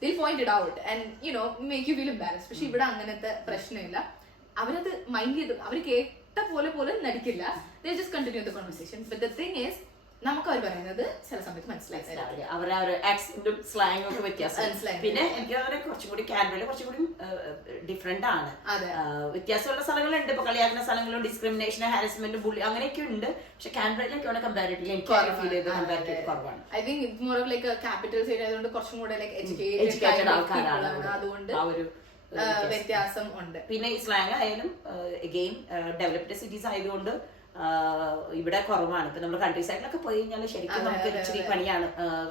they'll point it out and you know make you feel embarrassed. പക്ഷെ ഇവിടെ അങ്ങനത്തെ പ്രശ്നമില്ല. അവരത് മൈൻഡ് ചെയ്ത് അവർ കേട്ട പോലെ നടിക്കില്ല. They just continue the conversation. But the thing is, നമുക്ക് അവർ പറയുന്നത് ചില സമയത്ത് മനസ്സിലായി. അവരവരുടെ ആക്സെന്റും സ്ലാങ്ങും ഒക്കെ വ്യത്യാസം. പിന്നെ എനിക്ക് അവരെ കുറച്ചും കൂടി കാനഡയിൽ കുറച്ചും കൂടി ഡിഫറെന്റ് ആണ്. വ്യത്യാസമുള്ള സ്ഥലങ്ങളുണ്ട്. ഇപ്പൊ കളിയാക്കുന്ന സ്ഥലങ്ങളും ഡിസ്ക്രിമിനേഷൻ, ഹാരസ്മെന്റ്, ബുള്ളി അങ്ങനെയൊക്കെ ഉണ്ട്. പക്ഷെ കാനഡയിലൊക്കെ കമ്പാരിറ്റീവ്ലി എനിക്ക് ഫീൽ ചെയ്ത് കമ്പാരിറ്റീവ്ലി കുറവാണ്. I think it's more of like capital side ആയതുകൊണ്ട് കുറച്ചും കൂടെ ലൈക്ക് എഡ്യൂക്കേറ്റഡ് ആൾക്കാരാണ്. അതുകൊണ്ട് വ്യത്യാസം ഉണ്ട്. പിന്നെ ഈ സ്ലാങ് ആയാലും അഗെയിൻ ഡെവലപ്ഡ് സിറ്റീസ് ആയതുകൊണ്ട് ഇവിടെ കുറവാണ്. ഇപ്പൊ നമ്മൾ കൺട്രി സൈഡിലൊക്കെ പോയി കഴിഞ്ഞാൽ ശരിക്കും നമുക്ക് ഇച്ചിരി പണിയാണ്.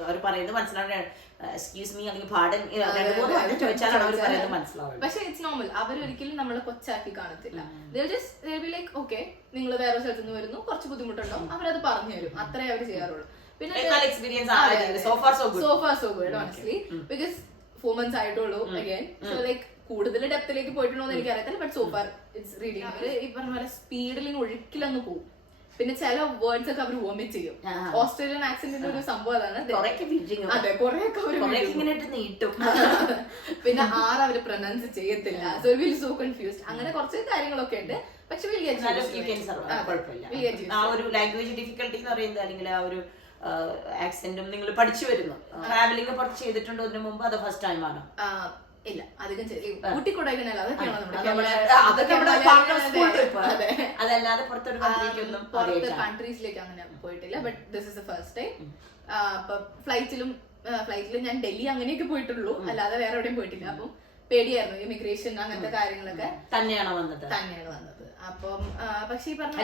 അവർ പറയുന്നത് മനസ്സിലാവുകയാണ്. എക്സ്ക്യൂസ് മീ അല്ലെങ്കിൽ പാടൻ 2-3 വട്ടം ചോദിച്ചാലാണ് അവർ പറയുന്നത് മനസ്സിലാവുന്നത്. പക്ഷെ ഇറ്റ്സ് നോർമൽ. അവരൊരിക്കലും നമ്മളെ കൊച്ചാക്കി കാണത്തില്ല. ലൈക്ക് ഓക്കെ, നിങ്ങൾ വേറെ സ്ഥലത്ത് നിന്ന് വരുന്നു, കുറച്ച് ബുദ്ധിമുട്ടുണ്ടാവും, അവരത് പറഞ്ഞു തരും. അത്രേ അവർ ചെയ്യാറുള്ളൂ. പിന്നെ so far so good honestly. Because 4 months ആയിട്ടുള്ളൂ. അഗൈൻ സോ ലൈക്ക് കൂടുതൽ ഡെപ്തിലേക്ക് പോയിട്ടുണ്ടോ എന്ന് എനിക്ക് അറിയത്തില്ല. But so far it's reading. അവര് ഈ പറഞ്ഞ പോലെ സ്പീഡിൽ ഒഴുക്കിലങ്ങ് പോകും. പിന്നെ ചില വേർഡ്സ് ഒക്കെ അവർ വോമിറ്റ് ചെയ്യും. ഓസ്ട്രേലിയൻ ആക്സെന്റിന്റെ ഒരു സംഭവം അതാണ്. അതെ, കുറെയൊക്കെ നീട്ടും. പിന്നെ അവര് പ്രൊനൗൺസ് ചെയ്യത്തില്ല. So will so confused. അങ്ങനെ കുറച്ച് കാര്യങ്ങളൊക്കെ ഉണ്ട്. പക്ഷെ ആ ഒരു ലാംഗ്വേജ് ഡിഫിക്കൽട്ടി എന്ന് പറയുന്നത് അല്ലെങ്കിൽ ആ ഒരു ആക്സെന്റും നിങ്ങൾ പഠിച്ചു വരുന്നു. ട്രാവലിംഗ് പുറത്ത് ചെയ്തിട്ടുണ്ടോ ഇതിനു മുമ്പ്? അത് ഫസ്റ്റ് ടൈം ആണോ? ഇല്ല, അധികം ഊട്ടി കൊടൈക്കനാൽ അതല്ലാതെ പുറത്ത് കൺട്രീസിലേക്ക് അങ്ങനെ പോയിട്ടില്ല. But this is the first time. ഫ്ലൈറ്റിലും ഞാൻ ഡൽഹി അങ്ങനെയൊക്കെ പോയിട്ടുള്ളൂ, അല്ലാതെ വേറെ എവിടെയും പോയിട്ടില്ല. അപ്പം പേടിയായിരുന്നു. ഇമിഗ്രേഷൻ അങ്ങനത്തെ കാര്യങ്ങളൊക്കെ തന്നെയാണ് വന്നത്. അപ്പം പക്ഷെ ഈ പറഞ്ഞ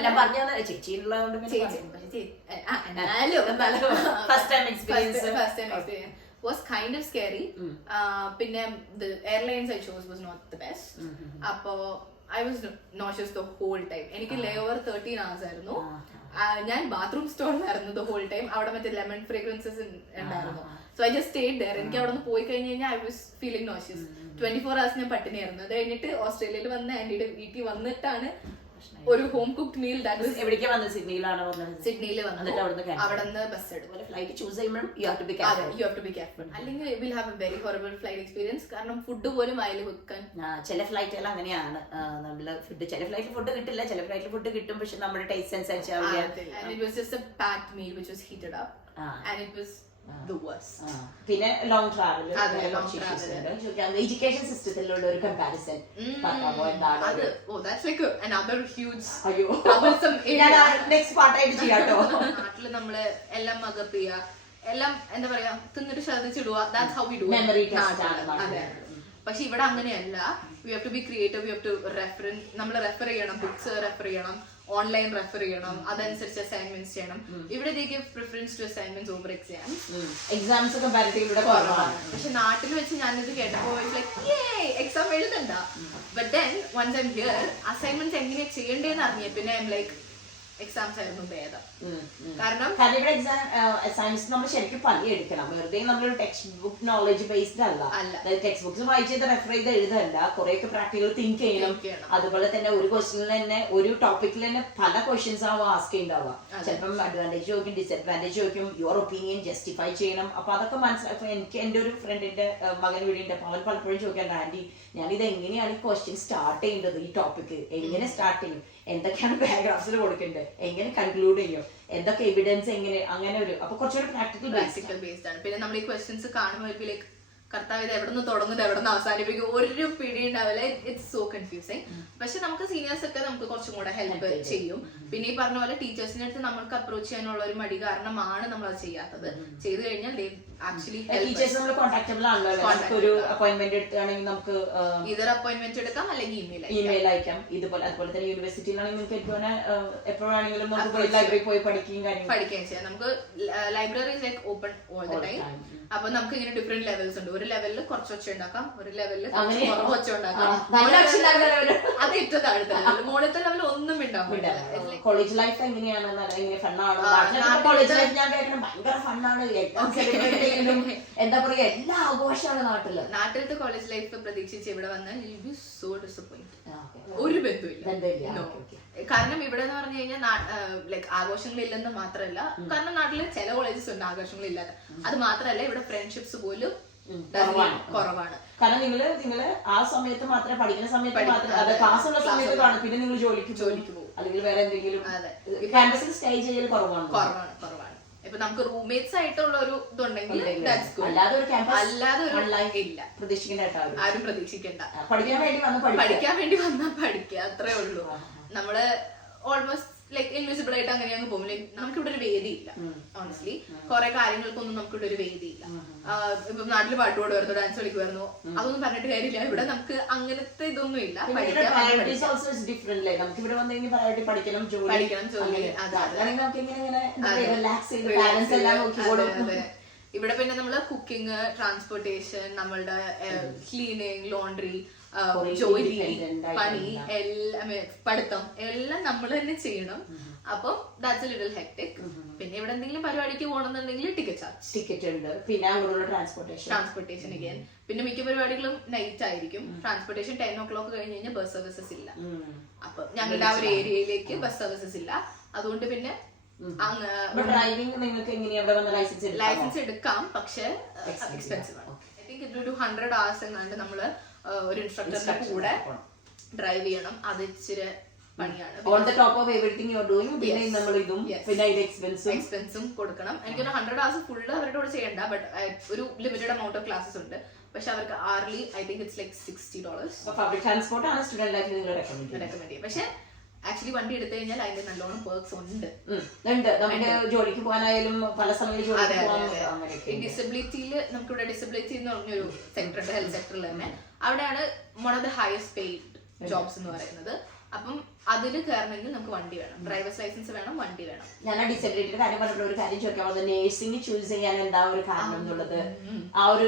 was kind of scary. പിന്നെ the airlines I chose was not the best. അപ്പൊ I was nauseous the whole time. എനിക്ക് layover 13 hours ആയിരുന്നു. ഞാൻ ബാത്റൂം സ്റ്റോറിലായിരുന്നു the whole time. അവിടെ മറ്റേ ലെമൺ ഫ്രേഗ്രൻസസ് ഉണ്ടായിരുന്നു. So I just stayed there. എനിക്ക് അവിടെ നിന്ന് പോയി കഴിഞ്ഞ് കഴിഞ്ഞാൽ I was feeling nauseous. 24 hours ഞാൻ പട്ടിണിയായിരുന്നു. അത് കഴിഞ്ഞിട്ട് ഓസ്ട്രേലിയയിൽ വന്ന് ആന്റിയുടെ വീട്ടിൽ വന്നിട്ടാണ് ഒരു ഹോം കുക്ക്ഡ് മീൽ എവിടേക്കാ വന്നത്? സിഡ്നിയിലാണ് വന്നത്. സിഡ്നിയിൽ എന്നിട്ട് അവിടുന്ന് ബസ് എടുക്കും. ഫ്ലൈറ്റ് ചൂസ് ചെയ്യുമ്പോൾ you have to be careful. അല്ലെങ്കിൽ will have a very horrible flight experience. കാരണം ഫുഡ് പോലും അതിൽ വെക്കാൻ ചില ഫ്ലൈറ്റുകൾ അങ്ങനെയാണ്. നമ്മള് ഫുഡ് ചില ഫ്ലൈറ്റിൽ ഫുഡ് കിട്ടില്ല, ചില ഫ്ലൈറ്റിൽ ഫുഡ് കിട്ടും, പക്ഷെ നമ്മുടെ ടേസ്റ്റ് അനുസരിച്ചാവില്ല. പിന്നെ ലോങ് ട്രാവൽ, എഡ്യൂക്കേഷൻ സിസ്റ്റത്തിലുള്ള ഒരു കമ്പാരിസൺ നെക്സ്റ്റ് പാർട്ടായിട്ട് ചെയ്യാട്ടോ. നാട്ടില് നമ്മള് എല്ലാം മകപ്പ് ചെയ്യുക, എല്ലാം എന്താ പറയാ തിന്നിട്ട് ശ്രദ്ധിച്ചിടുക. That's how we do. അതെ. പക്ഷെ ഇവിടെ അങ്ങനെയല്ല. We have to be creative, we have to നമ്മൾ റെഫർ ചെയ്യണം, ബുക്സ് റെഫർ ചെയ്യണം, ഓൺലൈൻ റെഫർ ചെയ്യണം, അതനുസരിച്ച് അസൈൻമെന്റ്സ് ചെയ്യണം. ഇവിടെ preference to assignments over exams comparatively കുറവാണ്. പക്ഷെ നാട്ടിൽ വെച്ച് ഞാനിത് കേട്ടപ്പോ എക്സാം എഴുതണ്ട. But then once I am here assignments എങ്ങനെയാ ചെയ്യേണ്ടതെന്ന് അറിഞ്ഞ പിന്നെ ഐ എം ലൈക്ക് എക്സാംസ് ആയിരുന്നു ഭേദം. കാരണം ഇവിടെ എക്സാം അസൈൻമെന്റ്സ് നമ്മൾ ശരിക്കും പണിയെടുക്കണം. വെറുതെ നമ്മളൊരു ടെക്സ്റ്റ് ബുക്ക് നോളജ് ബേസ്ഡ് അല്ല. ടെക്സ്റ്റ് ബുക്സ് വായിച്ചത് റെഫർ ചെയ്ത് എഴുതല്ല, കുറെയൊക്കെ പ്രാക്ടിക്കൽ തിങ്ക് ചെയ്യണം. അതുപോലെ തന്നെ ഒരു ക്വസ്റ്റ്യനിൽ തന്നെ ഒരു ടോപ്പിക്കിൽ തന്നെ പല ക്വസ്റ്റ്യൻസ് ആവും ആസ്ക് ചെയ്യുണ്ടാവുക. ചിലപ്പം അഡ്വാൻറ്റേജ് ചോദിക്കും, ഡിസഡ്വാൻറ്റേജ് ചോദിക്കും, യുവർ ഒപ്പീനിയൻ ജസ്റ്റിഫൈ ചെയ്യണം. അപ്പൊ അതൊക്കെ മനസ്സിലാക്കി. എനിക്ക് എന്റെ ഒരു ഫ്രണ്ടിന്റെ മകൻ വീടിന്റെ അവൻ പലപ്പോഴും ചോദിക്കാറുണ്ട്, ആന്റി ഞാനിത് എങ്ങനെയാണ് ഈ ക്വസ്റ്റ്യൻ സ്റ്റാർട്ട് ചെയ്യേണ്ടത്, ഈ ടോപ്പിക്ക് എങ്ങനെ സ്റ്റാർട്ട് ചെയ്യും, എന്തൊക്കെയാണ് പാരഗ്രാഫ്സിൽ കൊടുക്കേണ്ടത്, എങ്ങനെ കൺക്ലൂഡ് ചെയ്യും, എന്തൊക്കെ എവിഡൻസ്, എങ്ങനെ, അങ്ങനെ ഒരു അപ്പൊ കുറച്ചുകൂടി പ്രാക്ടിക്കൽ ബേസ്ഡ് ആണ്. പിന്നെ നമ്മൾ ഈ ക്വസ്റ്റ്യൻസ് കാണുമ്പോൾ ലൈക്ക് കർത്താവ് ഇത് എവിടെ നിന്ന് തുടങ്ങുന്നത് എവിടെ നിന്ന് അവസാനിപ്പിക്കും ഒരു പിടി ഉണ്ടാവില്ല. It's so confusing. പക്ഷെ നമുക്ക് സീനിയേഴ്സ് ഒക്കെ നമുക്ക് കുറച്ചും കൂടെ ഹെൽപ്പ് ചെയ്യും. പിന്നെ ഈ പറഞ്ഞ പോലെ ടീച്ചേഴ്സിന്റെ അടുത്ത് നമുക്ക് അപ്രോച്ച് ചെയ്യാനുള്ള ഒരു മടി കാരണമാണ് നമ്മൾ അത് ചെയ്യാത്തത്. ചെയ്തു കഴിഞ്ഞാൽ ആക്ച്വലി ഒരു അപ്പോയിന്റ്മെന്റ് എടുക്കുകയാണെങ്കിൽ നമുക്ക് ഇതർ അപ്പോയിന്റ്മെന്റ് എടുക്കാം, അല്ലെങ്കിൽ ഇമെയിൽ അയക്കാം. അതുപോലെ തന്നെ യൂണിവേഴ്സിറ്റിയിലാണെങ്കിൽ നിങ്ങൾക്ക് എപ്പോഴാണെങ്കിലും ലൈബ്രറി പോയി പഠിക്കുകയും ചെയ്യാം. നമുക്ക് library like open all the time. അപ്പൊ നമുക്ക് ഇങ്ങനെ ഡിഫറെന്റ് ലെവൽസ് ഉണ്ട്. ഒരു ലെവലിൽ കുറച്ച് ഒച്ച ഉണ്ടാക്കാം, ഒരു ലെവലിൽ കുറവ് ഒച്ച ഉണ്ടാക്കാം. അത് ഏറ്റവും താഴത്തെ ലെവൽ. മുകളിലത്തെ ലെവൽ ഒന്നും ഉണ്ടാവില്ല. കോളേജ് ലൈഫ് എങ്ങനെയാണ്? കോളേജ് ലൈഫ് ഞാൻ കേൾക്കണം ഭയങ്കര ഫണ്ണാണ്, എന്താ പറയാ എല്ലാ ആഘോഷമാണ് നാട്ടില്. നാട്ടിലത്തെ കോളേജ് ലൈഫ് പ്രതീക്ഷിച്ച് ഇവിടെ വന്നാൽ സോ ഡിസപ്പോയിന്റ്. ഒരു ബന്ധമില്ല. കാരണം ഇവിടെ എന്ന് പറഞ്ഞു കഴിഞ്ഞാൽ ലൈക്ക് ആഘോഷങ്ങളില്ലെന്ന് മാത്രമല്ല, കാരണം നാട്ടില് ചില കോളേജസ് ഉണ്ട് ആഘോഷങ്ങളില്ലാത്ത. അത് മാത്രമല്ല ഇവിടെ ഫ്രണ്ട്ഷിപ്സ് പോലും കുറവാണ്. കാരണം നിങ്ങള് ആ സമയത്ത് മാത്രമേ പഠിക്കുന്ന സമയത്ത് മാത്രമേ ക്ലാസ്സുള്ള സമയത്ത് കാണും. പിന്നെ നിങ്ങൾ ജോലിക്ക് പോകും, അല്ലെങ്കിൽ വേറെ എന്തെങ്കിലും ക്യാമ്പസിൽ സ്റ്റേ ചെയ്യൽ കുറവാണ്. ഇപ്പൊ നമുക്ക് റൂംമേറ്റ്സ് ആയിട്ടുള്ള ഒരു ഇതുണ്ടെങ്കിൽ അല്ലാതെ ഒരു ഇല്ല, പ്രതീക്ഷിക്കേണ്ട, ആരും പ്രതീക്ഷിക്കണ്ട. പഠിക്കാൻ വേണ്ടി വന്നാൽ പഠിക്കുക, അത്രേ ഉള്ളൂ. നമ്മള് ഓൾമോസ്റ്റ് ലൈക്ക് ഇൻവിസിബിൾ ആയിട്ട് അങ്ങനെ അങ്ങ് പോകും. ലൈക്ക് നമുക്കിവിടെ ഒരു വേദിയില്ല. ഓണസ്റ്റ്ലി കുറെ കാര്യങ്ങൾക്കൊന്നും നമുക്കിവിടെ ഒരു വേദിയില്ല. ഇപ്പൊ നാട്ടില് പാട്ട് പാടുമായിരുന്നു, ഡാൻസ് കളിക്കുമായിരുന്നു, അതൊന്നും പറഞ്ഞിട്ട് കാര്യമില്ല. ഇവിടെ നമുക്ക് അങ്ങനത്തെ ഇതൊന്നും ഇല്ല. പഠിക്കണം, ജോലി. ഇവിടെ പിന്നെ നമ്മള് കുക്കിംഗ്, ട്രാൻസ്പോർട്ടേഷൻ, നമ്മളുടെ ക്ലീനിങ്, ലോണ്ടറി, ജോലി, പണി, എല്ലാം പഠിത്തം എല്ലാം നമ്മൾ തന്നെ ചെയ്യണം. അപ്പൊ ദാറ്റ്സ് എ ലിറ്റിൽ ഹെക്ടിക്. പിന്നെ ഇവിടെ എന്തെങ്കിലും പരിപാടിക്ക് പോകണമെന്നുണ്ടെങ്കിൽ ടിക്കറ്റ് ഉണ്ട്. പിന്നെ ട്രാൻസ്പോർട്ടേഷൻ again. പിന്നെ മിക്ക പരിപാടികളും നൈറ്റ് ആയിരിക്കും. ട്രാൻസ്പോർട്ടേഷൻ 10 o'clock കഴിഞ്ഞ് കഴിഞ്ഞാൽ ബസ് സർവീസസ് ഇല്ല. അപ്പൊ ഞങ്ങളുടെ ആ ഒരു ഏരിയയിലേക്ക് ബസ് സർവീസസ് ഇല്ല. അതുകൊണ്ട് പിന്നെ ലൈസൻസ് എടുക്കാം, പക്ഷെ എക്സ്പെൻസീവ് ആണ്. ഐ തിങ്ക് ഇതൊരു 100 hours എങ്ങാണ്ട് നമ്മള് ഒരു ഇൻസ്ട്രക്ടറിന്റെ കൂടെ ഡ്രൈവ് ചെയ്യണം. അത് ഇച്ചിരി പണിയാണ്. എക്സ്പെൻസും കൊടുക്കണം. എനിക്കൊരു 100 hours ഫുള്ള് അവരുടെ കൂടെ ചെയ്യണ്ട. ബട്ട് ഒരു ലിമിറ്റഡ് എമൗണ്ട് ഓഫ് ക്ലാസ്സസ് ഉണ്ട്. പക്ഷെ അവർക്ക് hourly I think it's like $60. Recommend ചെയ്യും. പക്ഷെ ആക്ച്വലി വണ്ടി എടുത്തു കഴിഞ്ഞാൽ അതിന്റെ നല്ലോണം പെർക്സ് ഉണ്ട്. നമുക്ക് ജോലിക്ക് പോകാനായാലും പല സമയത്ത് ഡിസബിലിറ്റിയിൽ നമുക്കിവിടെ ഡിസബിലിറ്റി എന്ന് പറഞ്ഞൊരു സെക്ടർ ഉണ്ട്, ഹെൽത്ത് സെക്ടറിൽ തന്നെ. അവിടെയാണ് one of the highest paid jobs എന്ന് പറയുന്നത്. അപ്പം അതിൽ കയറണമെങ്കിൽ നമുക്ക് വണ്ടി വേണം, ഡ്രൈവേഴ്സ് ലൈസൻസ് വേണം, വണ്ടി വേണം. ഞാൻ ആ ഡിസബിലിറ്റിയുടെ കാര്യം പറഞ്ഞപ്പോൾ ഒരു കാര്യം ചോദിക്കാൻ പോകുന്നത്, നേഴ്സിംഗ് ചൂസ് ചെയ്യാൻ എന്താ ഒരു കാരണം എന്നുള്ളത്. ആ ഒരു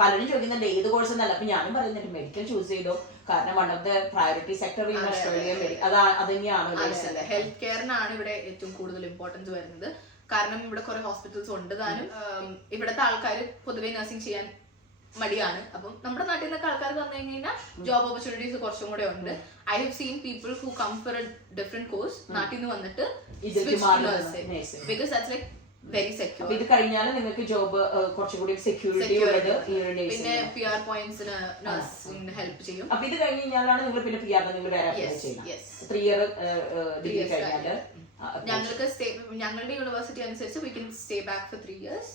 പലരും ചോദിക്കുന്നുണ്ട് ഏത് കോഴ്സ് എന്നല്ല. അപ്പൊ ഞാനും പറയുന്നുണ്ട് മെഡിക്കൽ ചൂസ് ചെയ്തോ, കാരണം one of the priority sector in Australia അത് തന്നെയാണ്. ഹെൽത്ത് കെയറിനാണ് ഇവിടെ ഏറ്റവും കൂടുതൽ ഇമ്പോർട്ടൻസ് വരുന്നത്. കാരണം ഇവിടെ കുറെ ഹോസ്പിറ്റൽസ് ഉണ്ട് താനും. ഇവിടുത്തെ ആൾക്കാർ പൊതുവെ നഴ്സിംഗ് ചെയ്യാൻ മടിയാണ്. അപ്പം നമ്മുടെ നാട്ടിൽ നിന്നൊക്കെ ആൾക്കാർക്ക് വന്നു കഴിഞ്ഞാൽ ജോബ് ഓപ്പർച്യൂണിറ്റീസ് കുറച്ചും കൂടെ ഉണ്ട്. I have seen people who come for a different course നാട്ടിൽ നിന്ന് വന്നിട്ട് because that's like very secure. ഇത് കഴിഞ്ഞാൽ നിങ്ങൾക്ക് ജോബ് കുറച്ചുകൂടി സെക്യൂരിറ്റി ഉള്ളത്. പിന്നെ PR പോയിന്റ്സിന് നഴ്സിംഗ് ഹെൽപ്പ് ചെയ്യും. അപ്പൊ ഇത് കഴിഞ്ഞ് കഴിഞ്ഞാലാണ് നിങ്ങൾ പിന്നെ PR നിങ്ങൾ വേറെ അപ്ലൈ ചെയ്യണം. 3 ഇയർ ഡിഗ്രി കഴിഞ്ഞാല് ഞങ്ങൾക്ക് ഞങ്ങളുടെ യൂണിവേഴ്സിറ്റി അനുസരിച്ച് we can stay back for 3 years.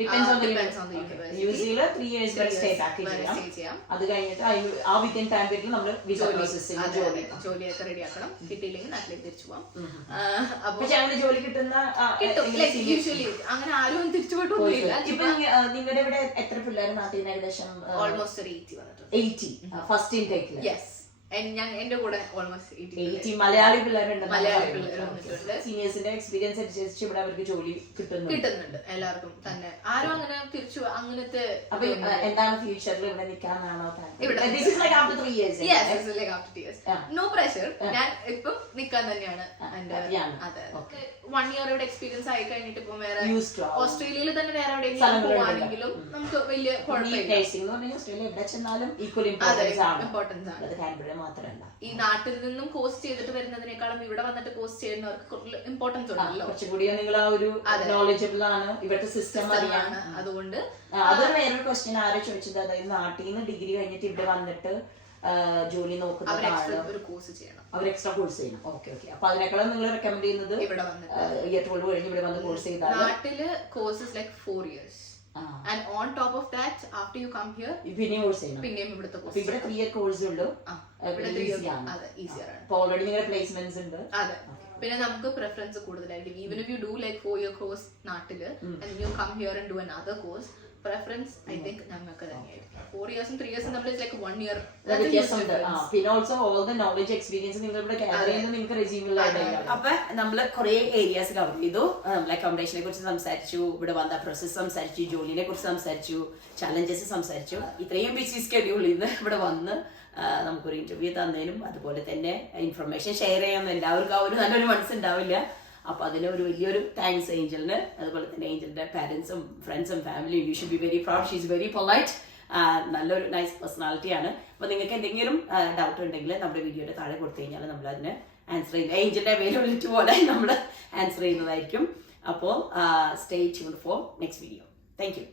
Depends on the university. യൂസിയില് 3 years വരെ സ്റ്റേ ബാക്ക് ചെയ്യാം. അത് കഴിഞ്ഞിട്ട് ആ വിത്തിൻ ടൈം പീരീഡിൽ നമ്മൾ വിസ പ്രോസസ്സിംഗ് ജോലിയൊക്കെ റെഡിയാക്കണം. കിട്ടിയില്ലെങ്കിൽ നാട്ടിലേക്ക് തിരിച്ചു പോകാം. പക്ഷെ അങ്ങനെ ജോലി കിട്ടുന്ന യൂഷ്വലി അങ്ങനെ ആരും തിരിച്ചു പോയിട്ടൊന്നുമില്ല. ഇപ്പൊ നിങ്ങളുടെ ഇവിടെ എത്ര പിള്ളേർ നാട്ടിൽ നിന്ന് ഏകദേശം ഓൾമോസ്റ്റ് 80 വന്നിട്ടുണ്ട്. 80 ഫസ്റ്റ് ഇൻടേക്കില്. യെസ്, എന്റെ കൂടെ ഓൾമോസ്റ്റ് 80 മലയാളി പിള്ളേരുണ്ട്. വന്നിട്ടുണ്ട്. സീനിയേഴ്സിന്റെ എക്സ്പീരിയൻസ് അനുസരിച്ച് ഇവിടെ അവർക്ക് ജോലി കിട്ടുന്നുണ്ട് എല്ലാവർക്കും തന്നെ. ആരും അങ്ങനെ തിരിച്ചു അങ്ങനത്തെ. അപ്പൊ എന്താണ് ഫ്യൂച്ചറിൽ ഇവിടെ നിൽക്കാനാണോ? No pressure. ഞാൻ ഇപ്പം നിക്കാൻ തന്നെയാണ്. അതെ, 1 ഇയർ ഇവിടെ എക്സ്പീരിയൻസ് ആയി കഴിഞ്ഞിട്ട് ഇപ്പം വേറെ ഓസ്ട്രേലിയയിൽ തന്നെ വേറെ എവിടെയെങ്കിലും പോവാണെങ്കിലും നമുക്ക് വലിയ ഇമ്പോർട്ടൻസ് ആണ്. ഈ നാട്ടിൽ നിന്നും കോഴ്സ് ചെയ്തിട്ട് വരുന്നതിനേക്കാളും ഇവിടെ വന്നിട്ട് കോഴ്സ് ചെയ്യുന്നവർക്ക് കൂടുതൽ ഇമ്പോർട്ടൻസ് ഉണ്ടല്ലോ. കുറച്ചുകൂടി നിങ്ങൾ ആ ഒരു നോളജബിൾ ആണ്, ഇവിടുത്തെ സിസ്റ്റം അറിയാണ്. അതുകൊണ്ട് അതൊരു വേറൊരു ക്വസ്റ്റ്യൻ ആരോ ചോദിച്ചത്, അതായത് നാട്ടിൽ നിന്ന് ഡിഗ്രി കഴിഞ്ഞിട്ട് ഇവിടെ വന്നിട്ട് ജോലി നോക്കുന്നതാണ് ഒരു കോഴ്സ് ചെയ്യണം, അവർ എക്സ്ട്രാ കോഴ്സ് ചെയ്യണം. ഓക്കെ. അപ്പൊ അതിനേക്കാളും നിങ്ങൾ റെക്കമെൻഡ് ചെയ്യുന്നത് ഇവിടെ വന്നിട്ട് ഇയർ 12 കഴിഞ്ഞ് ഇവിടെ വന്ന് കോഴ്സ് ചെയ്താൽ. നാട്ടില് courses like 4 years. And on top of that, after you come here, പിന്നെയും കോഴ്സ് ചെയ്യണം. പിന്നെയും ഇവിടുത്തെ കോഴ്സ്. ഇവിടെ 3 ഇയർ കോഴ്സ് ഉള്ളൂ. ഈസിയർ ആണ്. ഓൾറെഡി നിങ്ങളുടെ പ്ലേസ്മെന്റ്സ് ഉണ്ട്. അതെ. പിന്നെ നമുക്ക് പ്രിഫറൻസ് കൂടുതലായിരിക്കും. Even if you do like 4 year course നാട്ടില് and you come here and do another course, preference I think ഞങ്ങൾക്ക് തന്നെയായിരിക്കും. 4 years 3 years നമ്മൾ ലൈക്ക് 1 year. പിന്നെ also all the knowledge experience നിങ്ങൾ ഇവിടെ ഗ്യാദർ ചെയ്യുന്നത് നിങ്ങൾക്ക് റെസ്യൂമിലായിട്ട്. അപ്പൊ നമ്മള് കുറെ ഏരിയാസ് കവർ ചെയ്തു. നമ്മൾ അക്കോമഡേഷനെ കുറിച്ച് സംസാരിച്ചു, ഇവിടെ വന്ന പ്രോസസ് സംസാരിച്ചു, ജോലിനെ കുറിച്ച് സംസാരിച്ചു, ചലഞ്ചസ് സംസാരിച്ചു. ഇത്രയും ബിസി സ്കെഡ്യൂളിൽ നിന്ന് ഇവിടെ വന്ന് നമുക്കൊരു ഇന്റർവ്യൂ തന്നതിനും അതുപോലെ തന്നെ ഇൻഫർമേഷൻ ഷെയർ ചെയ്യാമെന്ന് എല്ലാവർക്കും ആ ഒരു നല്ലൊരു മനസ്സുണ്ടാവില്ല. അപ്പൊ അതിന് ഒരു വലിയൊരു താങ്ക്സ് ഏഞ്ചലിന്. അതുപോലെ തന്നെ ഏഞ്ചലിന്റെ പാരന്റ്സും ഫ്രണ്ട്സും ഫാമിലിയും. You should be very proud. She is very polite. നല്ലൊരു നൈസ് പേഴ്സണാലിറ്റിയാണ്. അപ്പൊ നിങ്ങൾക്ക് എന്തെങ്കിലും ഡൗട്ട് ഉണ്ടെങ്കിൽ നമ്മുടെ വീഡിയോയുടെ താഴെ കൊടുത്തു കഴിഞ്ഞാൽ നമ്മൾ അതിന് ആൻസർ ചെയ്യുന്നത് ഏഞ്ചലിന്റെ അവൈലബിലിറ്റി പോലെ നമ്മൾ ആൻസർ ചെയ്യുന്നതായിരിക്കും. അപ്പോൾ stay tuned for next video. Thank you.